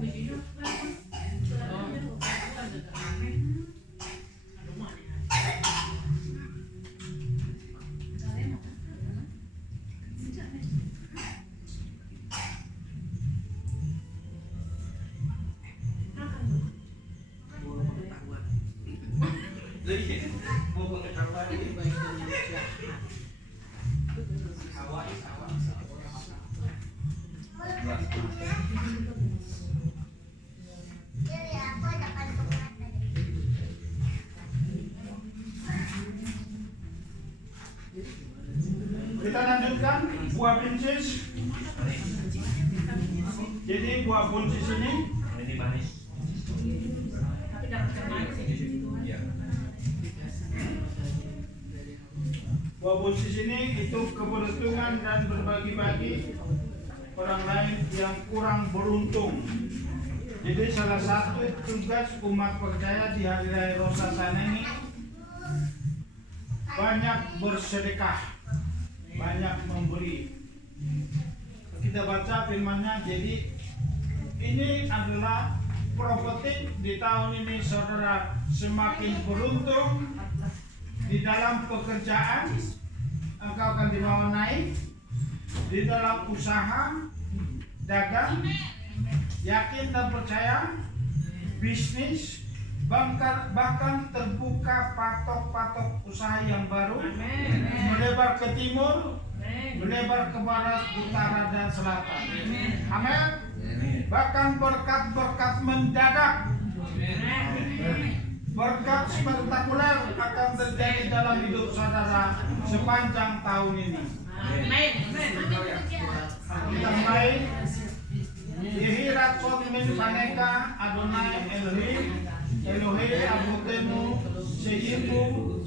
Kita lanjutkan buah buncis. Jadi buah buncis ini manis. Tapi dapat manis ya. buah buncis ini itu keberuntungan dan berbagi-bagi orang lain yang kurang beruntung. Jadi salah satu tugas umat percaya di hari raya Rosasana ini banyak bersedekah, banyak memberi. Kita baca firman-Nya. Jadi ini adalah profetik di tahun ini, saudara semakin beruntung di dalam pekerjaan, engkau akan dibawa naik di dalam usaha, dagang, yakin dan percaya, bisnis, bahkan terbuka patok-patok usaha yang baru, melebar ke timur, melebar ke barat, utara dan selatan. Amin. Bahkan berkat-berkat mendadak, berkat spektakuler akan terjadi dalam hidup saudara sepanjang tahun ini. Kita mulai. Yehirat Sot Min Paneka Adonai Elohim Elohe Abotenu Seyimu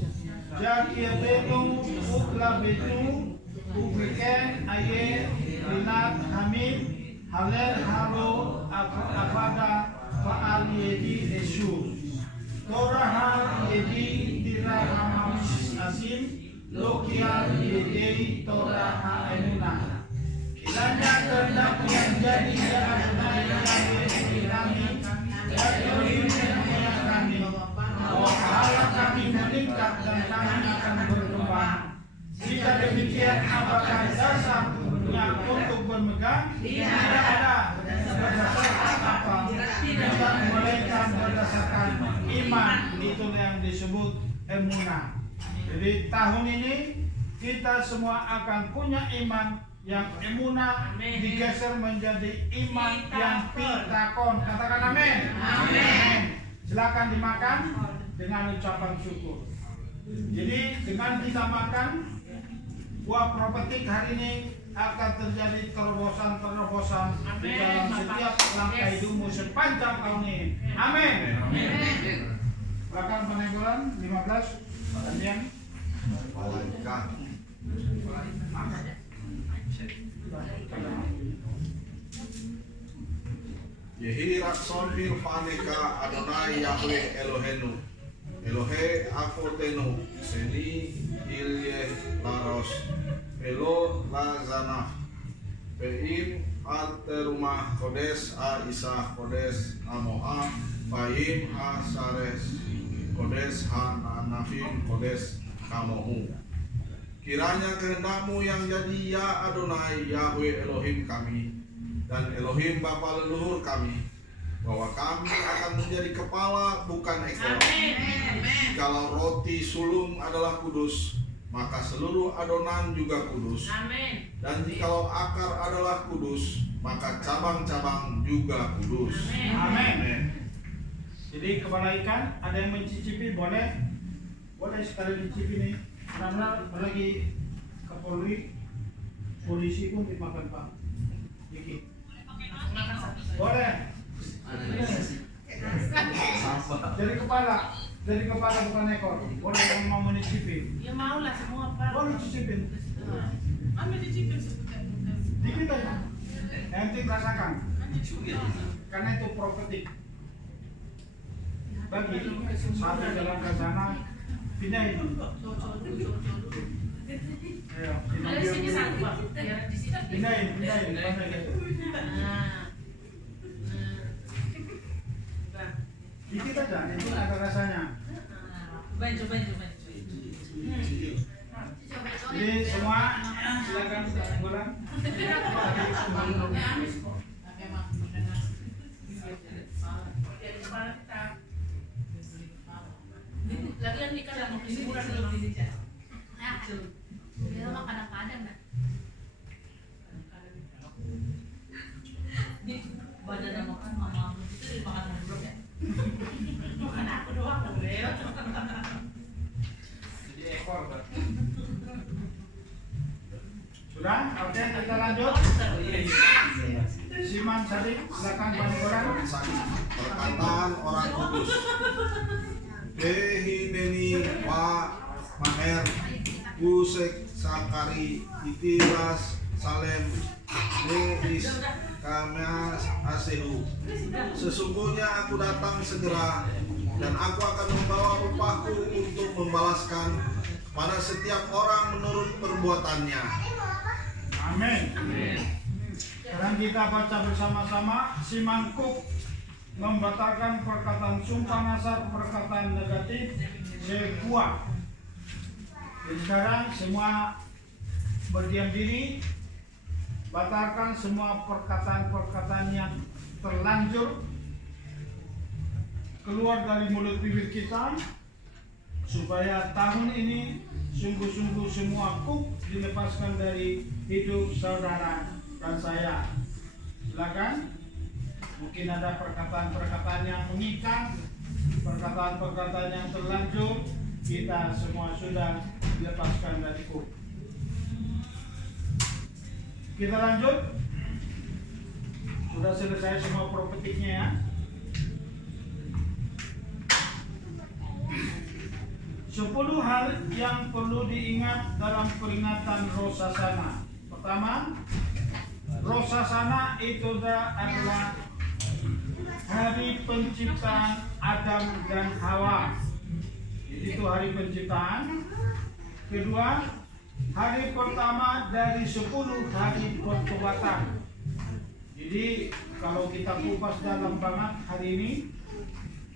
Jakiatenu Uklabenu Ubriken Aye Rinat Hamid Haler Halo Afada Faal Yedi Esu Torah Yedi Diraham Asim Lokial Yedi Torah Emunah. Kiranya kehendak yang jadi Adonai kami dan Elohim yang kami, bahwa pahala kami meningkat dan kami akan berkembang. Jika demikian, apakah dasarnya untuk bermegang? Tidak ada. Berdasarkan apa? Tidak melainkan berdasarkan iman. Itu yang disebut emunah. Jadi tahun ini kita semua akan punya iman yang emunah digeser menjadi iman yang pitakon. Katakan amin. Amin. Silakan dimakan dengan ucapan syukur. Jadi dengan kita makan buah profetik hari ini akan terjadi terobosan di dalam setiap langkah hidupmu sepanjang tahun ini. Amin. Silakan penenggolan 15 pertanyaan. Yehi Rakson Pil Paneka Adonai Yahweh Elohenu Elohe Akotenu Seni Ilye Laros Elo Lazana Peim Alterumah Kodes A Isa Kodes Amoa Paim A Sares Kodes Ha Nafim Kodes Kamohu. Kiranya kehendakmu yang jadi ya Adonai Yahweh Elohim kami dan Elohim Bapa leluhur kami bahwa kami akan menjadi kepala bukan ekor. Amin. Kalau roti sulung adalah kudus, maka seluruh adonan juga kudus. Amin. Dan jikalau akar adalah kudus, maka cabang-cabang juga kudus. Amin. Jadi kepala ikan ada yang mencicipi, boleh sekali dicicipi nih. Karena apalagi Kapolri, polisi pun dimakan Pak. Dikit. Makan satu saja. Boleh. Dari kepala bukan ekor. Boleh yang mau mencicipi. Ya mau lah semua Pak. Boleh cicipin. Ambil dicicipin sebentar. Dikit aja. Yang penting rasakan. Karena itu profetik. Bagi satu jalan ke sana, pindahin. Ayo, Dari sini satu Pak. Biar di sini. pindahin, pasang gitu. Nah. Nah. Dikit aja, itu ada rasanya. Coba. Jadi semua silakan pulang. Lagian ikan yang mau liburan belum Dia mah kadang-kadang dah. badan makan mama itu dimakan belum ya? Bukan aku doang boleh. Jadi ekor. Sudah? Oke, kita lanjut. Siman Sadik, silakan panikoran. Perkataan orang kudus. Dehineni wa maher Usek Sakari Itilas Salem Deis Kamas Asehu. Sesungguhnya aku datang segera, dan aku akan membawa upahku untuk membalaskan pada setiap orang menurut perbuatannya. Amin. Sekarang kita baca bersama-sama. Siman Cook membatalkan perkataan sumpah nasar, perkataan negatif, sebuah. Jadi sekarang semua berdiam diri, batalkan semua perkataan-perkataan yang terlanjur keluar dari mulut bibir kita, supaya tahun ini sungguh-sungguh semua kuk dilepaskan dari hidup saudara dan saya. Silakan. Mungkin ada perkataan-perkataan yang mengikat, perkataan-perkataan yang terlanjur, kita semua sudah dilepaskan dari kuk. Kita lanjut. Sudah selesai semua profetiknya ya. Sepuluh hal yang perlu diingat dalam peringatan Rosh Hashanah. Pertama, Rosh Hashanah itu adalah hari penciptaan Adam dan Hawa. Jadi itu hari penciptaan. Kedua, hari pertama dari 10 hari pertobatan. Jadi kalau kita kupas dalam banget hari ini,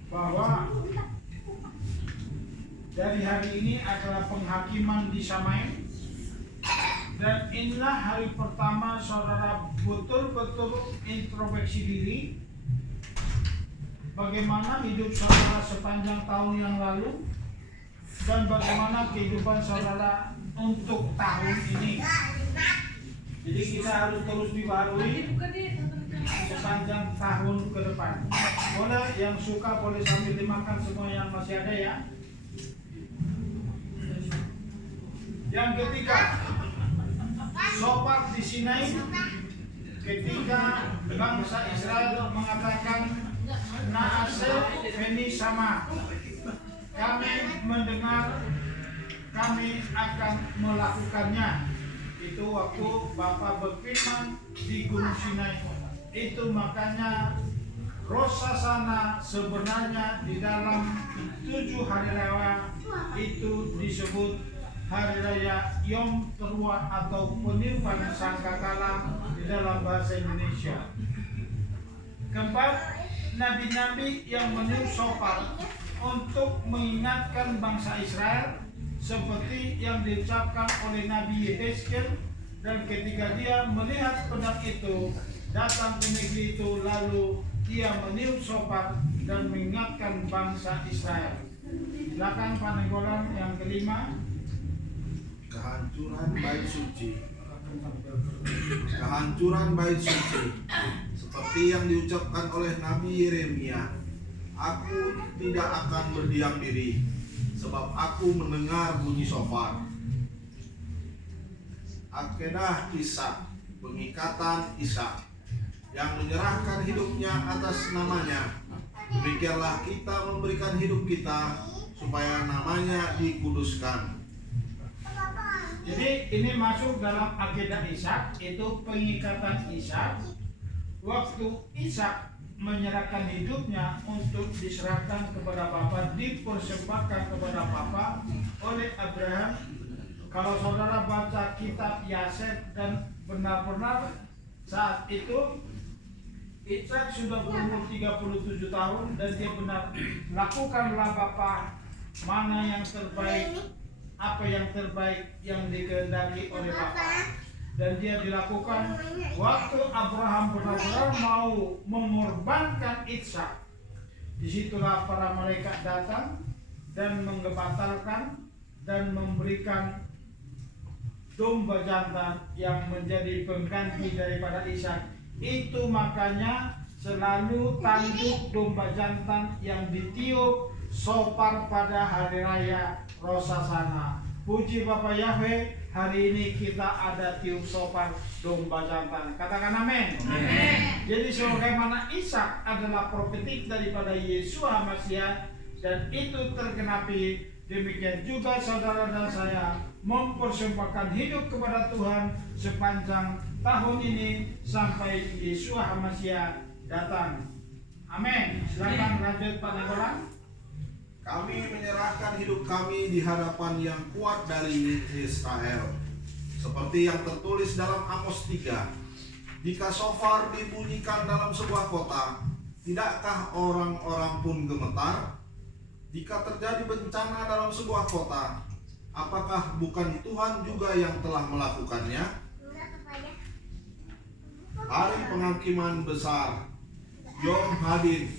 bahwa dari hari ini adalah penghakiman di Samai. Dan inilah hari pertama saudara betul-betul introspeksi diri, bagaimana hidup saudara sepanjang tahun yang lalu, dan bagaimana kehidupan saudara untuk tahun ini. Jadi kita harus terus dibaharui sepanjang tahun ke depan. Boleh yang suka boleh sambil dimakan semua yang masih ada ya. Yang ketiga, Sopat di Sinai, ketika bangsa Israel mengatakan Naase Veni Sama, kami mendengar, kami akan melakukannya. Itu waktu Bapa berfirman di Gunung Sinai. Itu makanya Rosh Hashanah sebenarnya di dalam 7 hari raya itu disebut Hari Raya Yom Teruah atau Peniupan Sangkakala di dalam bahasa Indonesia. Keempat, nabi-nabi yang meniup shofar untuk mengingatkan bangsa Israel, seperti yang diucapkan oleh Nabi Yehezkiel, dan ketika dia melihat pedang itu datang ke negeri itu, lalu ia meniup shofar dan mengingatkan bangsa Israel. Silakan Pak Nenggolan yang kelima. Kehancuran bait suci. Kehancuran bait suci. Seperti yang diucapkan oleh Nabi Yeremia, aku tidak akan berdiam diri, sebab aku mendengar bunyi shofar. Akedah Ishak, pengikatan Ishak, yang menyerahkan hidupnya atas namanya. Demikianlah kita memberikan hidup kita supaya namanya dikuduskan. Jadi ini masuk dalam akedah Ishak, itu pengikatan Ishak. Waktu Ishak menyerahkan hidupnya untuk diserahkan kepada Bapa, dipersembahkan kepada Bapa oleh Abraham. Kalau saudara baca kitab Yaser dan benar-benar saat itu Ishak sudah berumur 37 tahun dan dia benar, lakukanlah Bapa mana yang terbaik, apa yang terbaik yang dikehendaki oleh Bapa. Dan dia dilakukan waktu Abraham benar-benar mau mengorbankan Ishak. Disitulah para malaikat datang dan menggebatalkan dan memberikan domba jantan yang menjadi pengganti daripada Ishak. Itu makanya selalu tanduk domba jantan yang ditiup shofar pada hari raya Rosasana. Puji Bapa Yahweh, hari ini kita ada tiup shofar domba jantan. Katakan amin. Amin. Jadi sebagaimana Ishak adalah profetik daripada Yesus Hamasiah dan itu tergenapi, demikian juga saudara dan saya mempersembahkan hidup kepada Tuhan sepanjang tahun ini sampai Yesus Hamasiah datang. Amin. Silakan lanjut Pak Nenggolan. Kami menyerahkan hidup kami di hadapan yang kuat dari Israel, seperti yang tertulis dalam Amos 3. Jika shofar dibunyikan dalam sebuah kota, tidakkah orang-orang pun gemetar? Jika terjadi bencana dalam sebuah kota, apakah bukan Tuhan juga yang telah melakukannya? Hari penghakiman besar, Yom Hadin,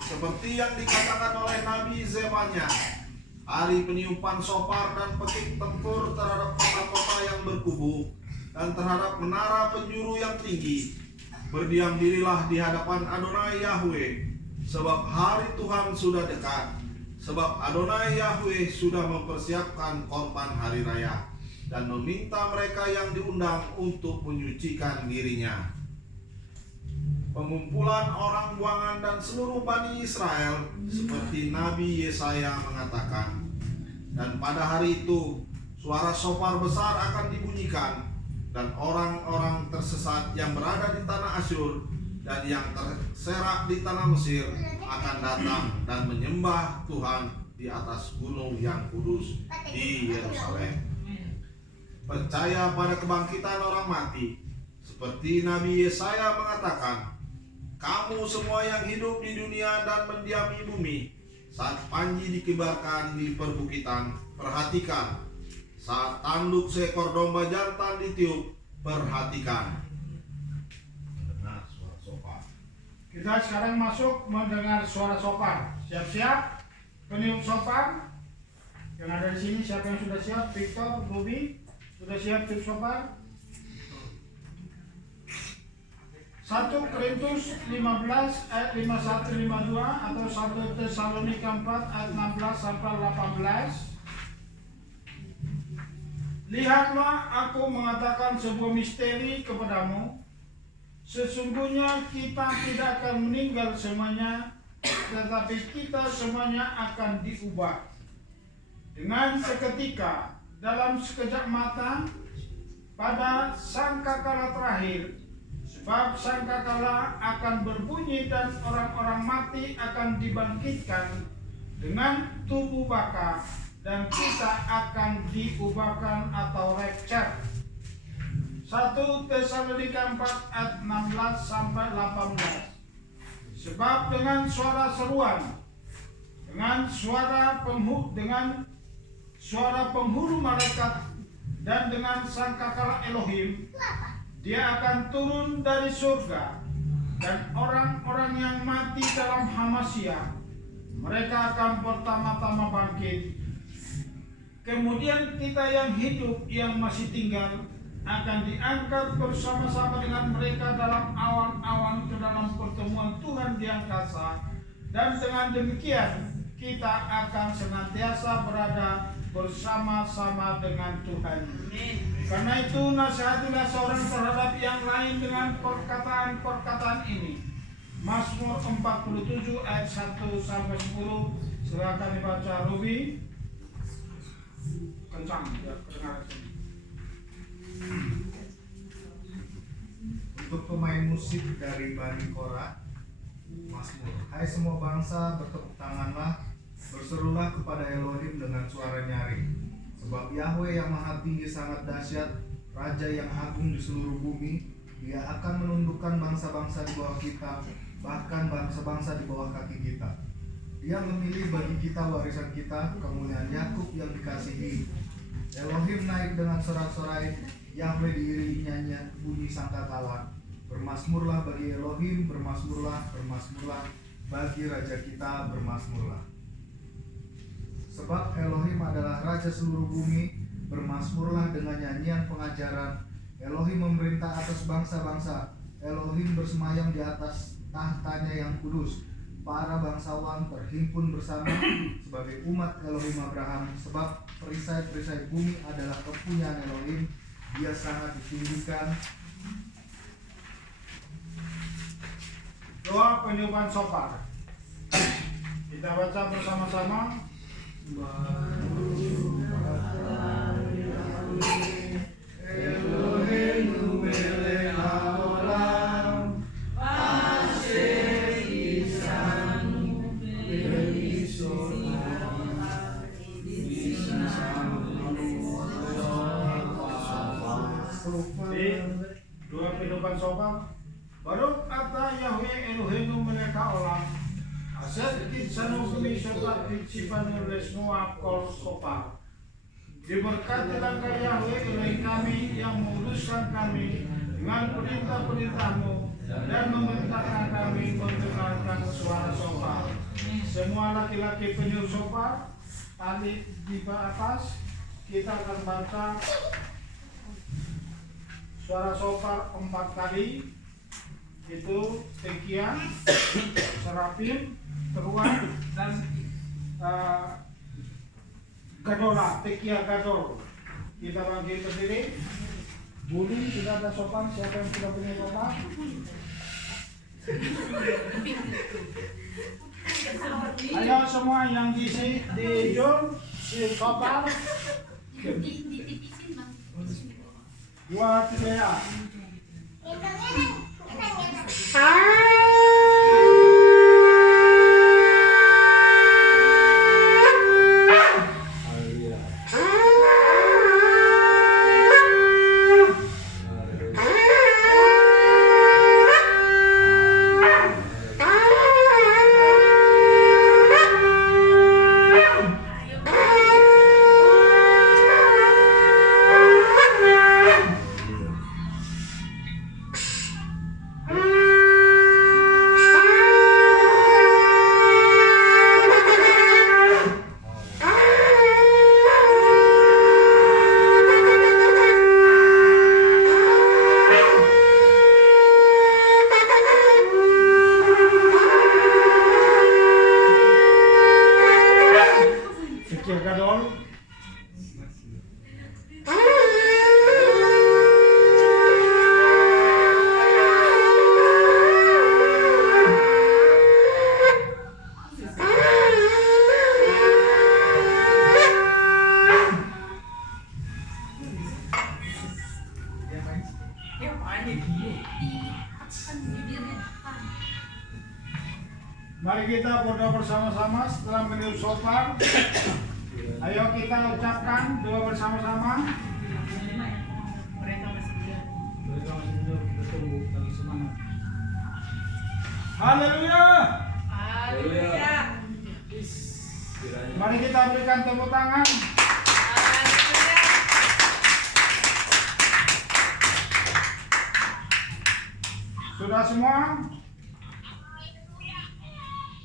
seperti yang dikatakan oleh Nabi Zefanya, hari peniupan shofar dan pekik tempur terhadap kota-kota yang berkubu dan terhadap menara penjuru yang tinggi. Berdiam dirilah di hadapan Adonai Yahweh, sebab hari Tuhan sudah dekat. Sebab Adonai Yahweh sudah mempersiapkan korban hari raya dan meminta mereka yang diundang untuk menyucikan dirinya. Pengumpulan orang buangan dan seluruh Bani Israel, seperti Nabi Yesaya mengatakan. Dan pada hari itu suara shofar besar akan dibunyikan, dan orang-orang tersesat yang berada di tanah Asyur dan yang terserak di tanah Mesir akan datang dan menyembah Tuhan di atas gunung yang kudus di Yerusalem. Percaya pada kebangkitan orang mati, seperti Nabi Yesaya mengatakan, kamu semua yang hidup di dunia dan mendiami bumi, saat panji dikibarkan di perbukitan, perhatikan. Saat tanduk seekor domba jantan ditiup, perhatikan. Dengar suara shofar. Kita sekarang masuk mendengar suara shofar. Siap-siap peniup shofar. Yang ada di sini siapa yang sudah siap? Victor, Ruby, sudah siap tiup shofar? 1 Korintus 15 ayat 51-52 atau 1 Tesalonika 4 ayat 16 sampai 18. Lihatlah, aku mengatakan sebuah misteri kepadamu. Sesungguhnya kita tidak akan meninggal semuanya, tetapi kita semuanya akan diubah dengan seketika, dalam sekejap mata, pada sangkakala terakhir. Sebab sangkakala akan berbunyi dan orang-orang mati akan dibangkitkan dengan tubuh baka, dan kita akan diubahkan atau rapture. 1 Tesalonika 4 ayat 16 sampai 18. Sebab dengan suara seruan, dengan suara penghulu malaikat, dan dengan sangkakala Elohim, dia akan turun dari surga, Dan orang-orang yang mati dalam Hamasya, mereka akan pertama-tama bangkit. Kemudian kita yang hidup, yang masih tinggal, akan diangkat bersama-sama dengan mereka dalam awan-awan ke dalam pertemuan Tuhan di angkasa. Dan dengan demikian kita akan senantiasa berada bersama-sama dengan Tuhan. Karena itu nasihatilah seorang terhadap yang lain dengan perkataan-perkataan ini. Mazmur 47 ayat 1 sampai 10. Silakan dibaca Ruby. Kencang biar kedengaran sini. Untuk pemain musik dari Bani Korah, Mazmur. Hai semua bangsa, bertepuk tanganlah, berserulah kepada Elohim dengan suara nyaring. Sebab Yahweh yang maha tinggi sangat dahsyat, Raja yang agung di seluruh bumi. Dia akan menundukkan bangsa-bangsa di bawah kita, bahkan bangsa-bangsa di bawah kaki kita. Dia memilih bagi kita warisan kita, kemuliaan Yakub yang dikasihi. Elohim naik dengan sorak-sorai, Yahweh diiringinya bunyi sangkakala. Bermasmurlah bagi Elohim, bermasmurlah, bermasmurlah bagi Raja kita, bermasmurlah. Sebab Elohim adalah Raja seluruh bumi, bermasmurlah dengan nyanyian pengajaran. Elohim memerintah atas bangsa-bangsa, Elohim bersemayam di atas tahtanya yang kudus. Para bangsawan terhimpun bersama sebagai umat Elohim Abraham, sebab perisai-perisai bumi adalah kepunyaan Elohim, dia sangat ditinggikan. Doa peniupan shofar. Kita baca bersama-sama. Eloheinu melech haolam, asher isanu Doa peniupan shofar. Baruch atah Yahweh Eloheinu melech haolam, asher insanu b'mishotat b'tzivanu lesnoa kol shofar. Diberkatilah Engkau Yahweh Elohim kami yang menguruskan kami dengan perintah-perintah-Mu dan memerintahkan kami mendengarkan suara shofar. Semua laki-laki peniup shofar, tali di atas, kita akan baca suara shofar 4 kali. Itu tekian, serapim, teruan, dan gadola, tekia gadol. Kita bangkit berdiri. Buli, sudah ada sopan, siapa yang sudah punya sopan? Ayo semua yang di jom, si sopan. Buat Lea. Mari kita berdoa bersama-sama setelah meniup shofar. Ayo kita ucapkan doa bersama-sama. Mereka masih dia. Mereka masih tidur, kita tunggu lagi semangat. Haleluya. Haleluya. Mari kita berikan tepuk tangan. Sudah semua?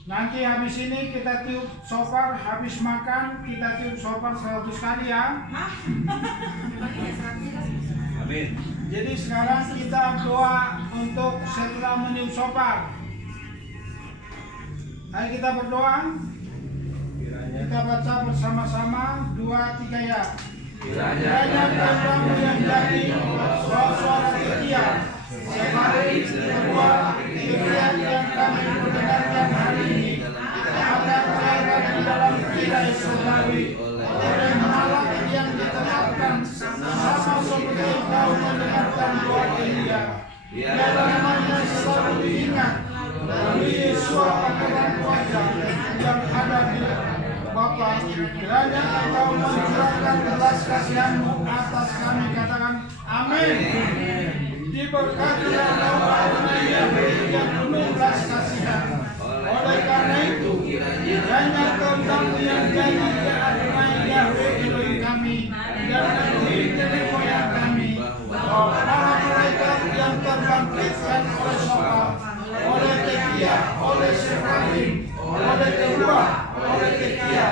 Nanti habis ini kita tiup shofar, habis makan kita tiup shofar 100 kali ya. Amin. Jadi sekarang kita doa untuk setelah meniup shofar. Ayo kita berdoa. Kita baca bersama-sama 2, 3 ya. Kiranya Tuhanmu yang jadi suara setia sebagai sebuah kebenaran yang kami mendengarkan hari ini akan terangkat di dalam kita surgawi oleh malam yang ditetapkan sama seperti kau mendengarkan doa Elia. Biarlah namanya selalu diingat melalui suara panggilan wajah yang ada di Bapa, kiranya Engkau mencurahkan belas kasihan-Mu atas kami, katakan amin. Diberkatilah Engkau Yahweh yang penuh belas kasihan. Oleh karena itu, kiranya kehendak-Mu yang jadi Adonai Yahweh Elohim kami dan Elohim nenek moyang kami, bahwa para malaikat yang terbangkitkan oleh Soba, oleh Tekia, oleh Sephraim, oleh Kedua, oleh Tekia,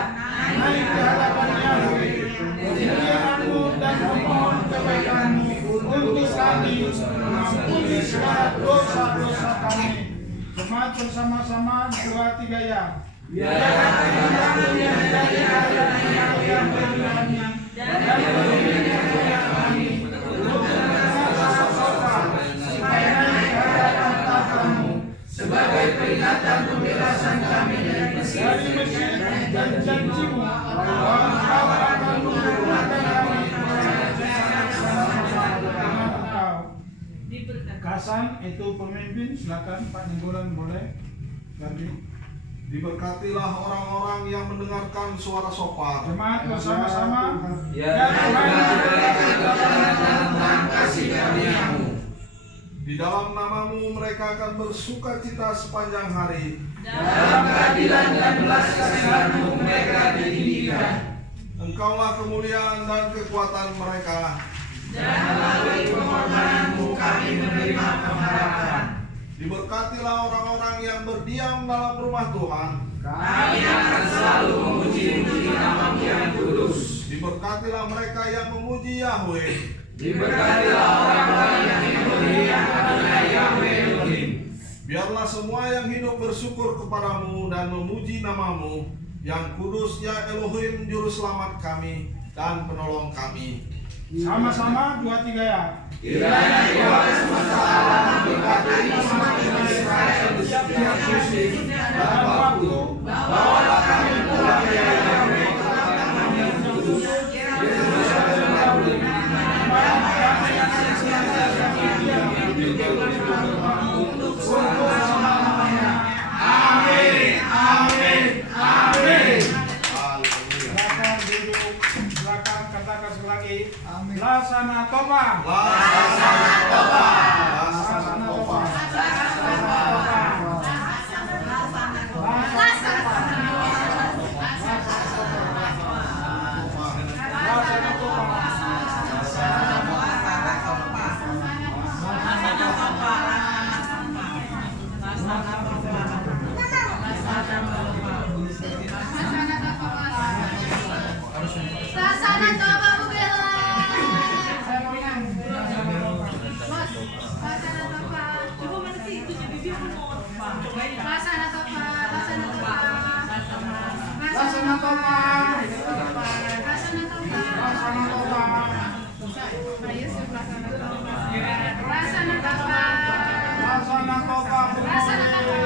naik ke hadapan Yahweh, kemuliaan-Mu dan memohon kebaikan-Mu untuk kami, mengampuni segala dosa-dosa kami. Jemaat bersama-sama 2, 3 ya. Biarlah kehendak-Mu yang jadi Adonai Yahweh kami dan Elohim kami untuk mendengar sopa supaya naik ke hadapan tahta-Mu sebagai peringatan pembebasan kami dari Mesir dan janji-Mu bahwa Engkau akan mempergunakan kami dengan Engkau. Kasan itu pemimpin, silakan Pak Nenggolan boleh ganti. Diberkatilah orang-orang yang mendengarkan suara shofar. Jemaat bersama-sama. Ya Tuhan kasih karunia-Mu. Di dalam nama-Mu mereka akan bersuka cita sepanjang hari. Dalam keadilan dan belas kasihan-Mu mereka ditinggikan. Engkaulah kemuliaan dan kekuatan mereka. Dan melalui pengorbanan-Mu kami menerima pengharapan. Diberkatilah orang-orang yang berdiam dalam rumah Tuhan. Kami akan selalu memuji-muji nama-Mu yang kudus. Diberkatilah mereka yang memuji Yahweh. Diberkatilah orang-orang yang memuji Adonai Yahweh Elohim. Biarlah semua yang hidup bersyukur kepadamu dan memuji nama-Mu yang kudus, ya Elohim, juru selamat kami dan penolong kami. Sama-sama 2, 3 ya. Kiranya Tuhan semesta alam memberkati umat Israel di setiap musim dan waktu. Bawalah kami pulang ya Yahweh, kami yang kudus. Yesus yang Daud, kami yang senantiasa diam di dalam untuk selama-lamanya. Amin, amin, amin. Silakan duduk, silakan katakan sekali lagi. Amin. Lasana Toba. Lasana Toba. Lasana Toba. Lasana Toba Bu Bella. Lasana Toba. Coba mana sih itu jadi bibi pun mau cobain lah. Lasana Toba. Lasana Toba. Lasana Toba. Lasana Toba. Lasana Toba. Ayo sih Lasana Toba. Lasana Toba. Lasana Toba. Lasana Toba.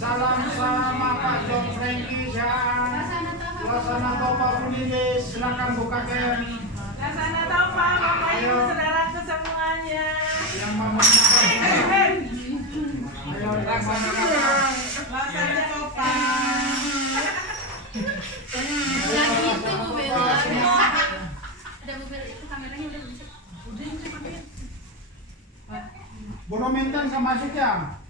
Salam sama Pak John Frankie ya. Lasana Toba. Lasana Toba Unides, silakan bukakan. Lasana Toba, Bapak Ibu Ayo. saudaraku semuanya. Yang mamanya. Ayo Lasana Toba. Lasana Toba. Lagi itu Bu Bella. Ada Bu Bella itu kameranya udah bisa. Bu Romintan sama masuk ya.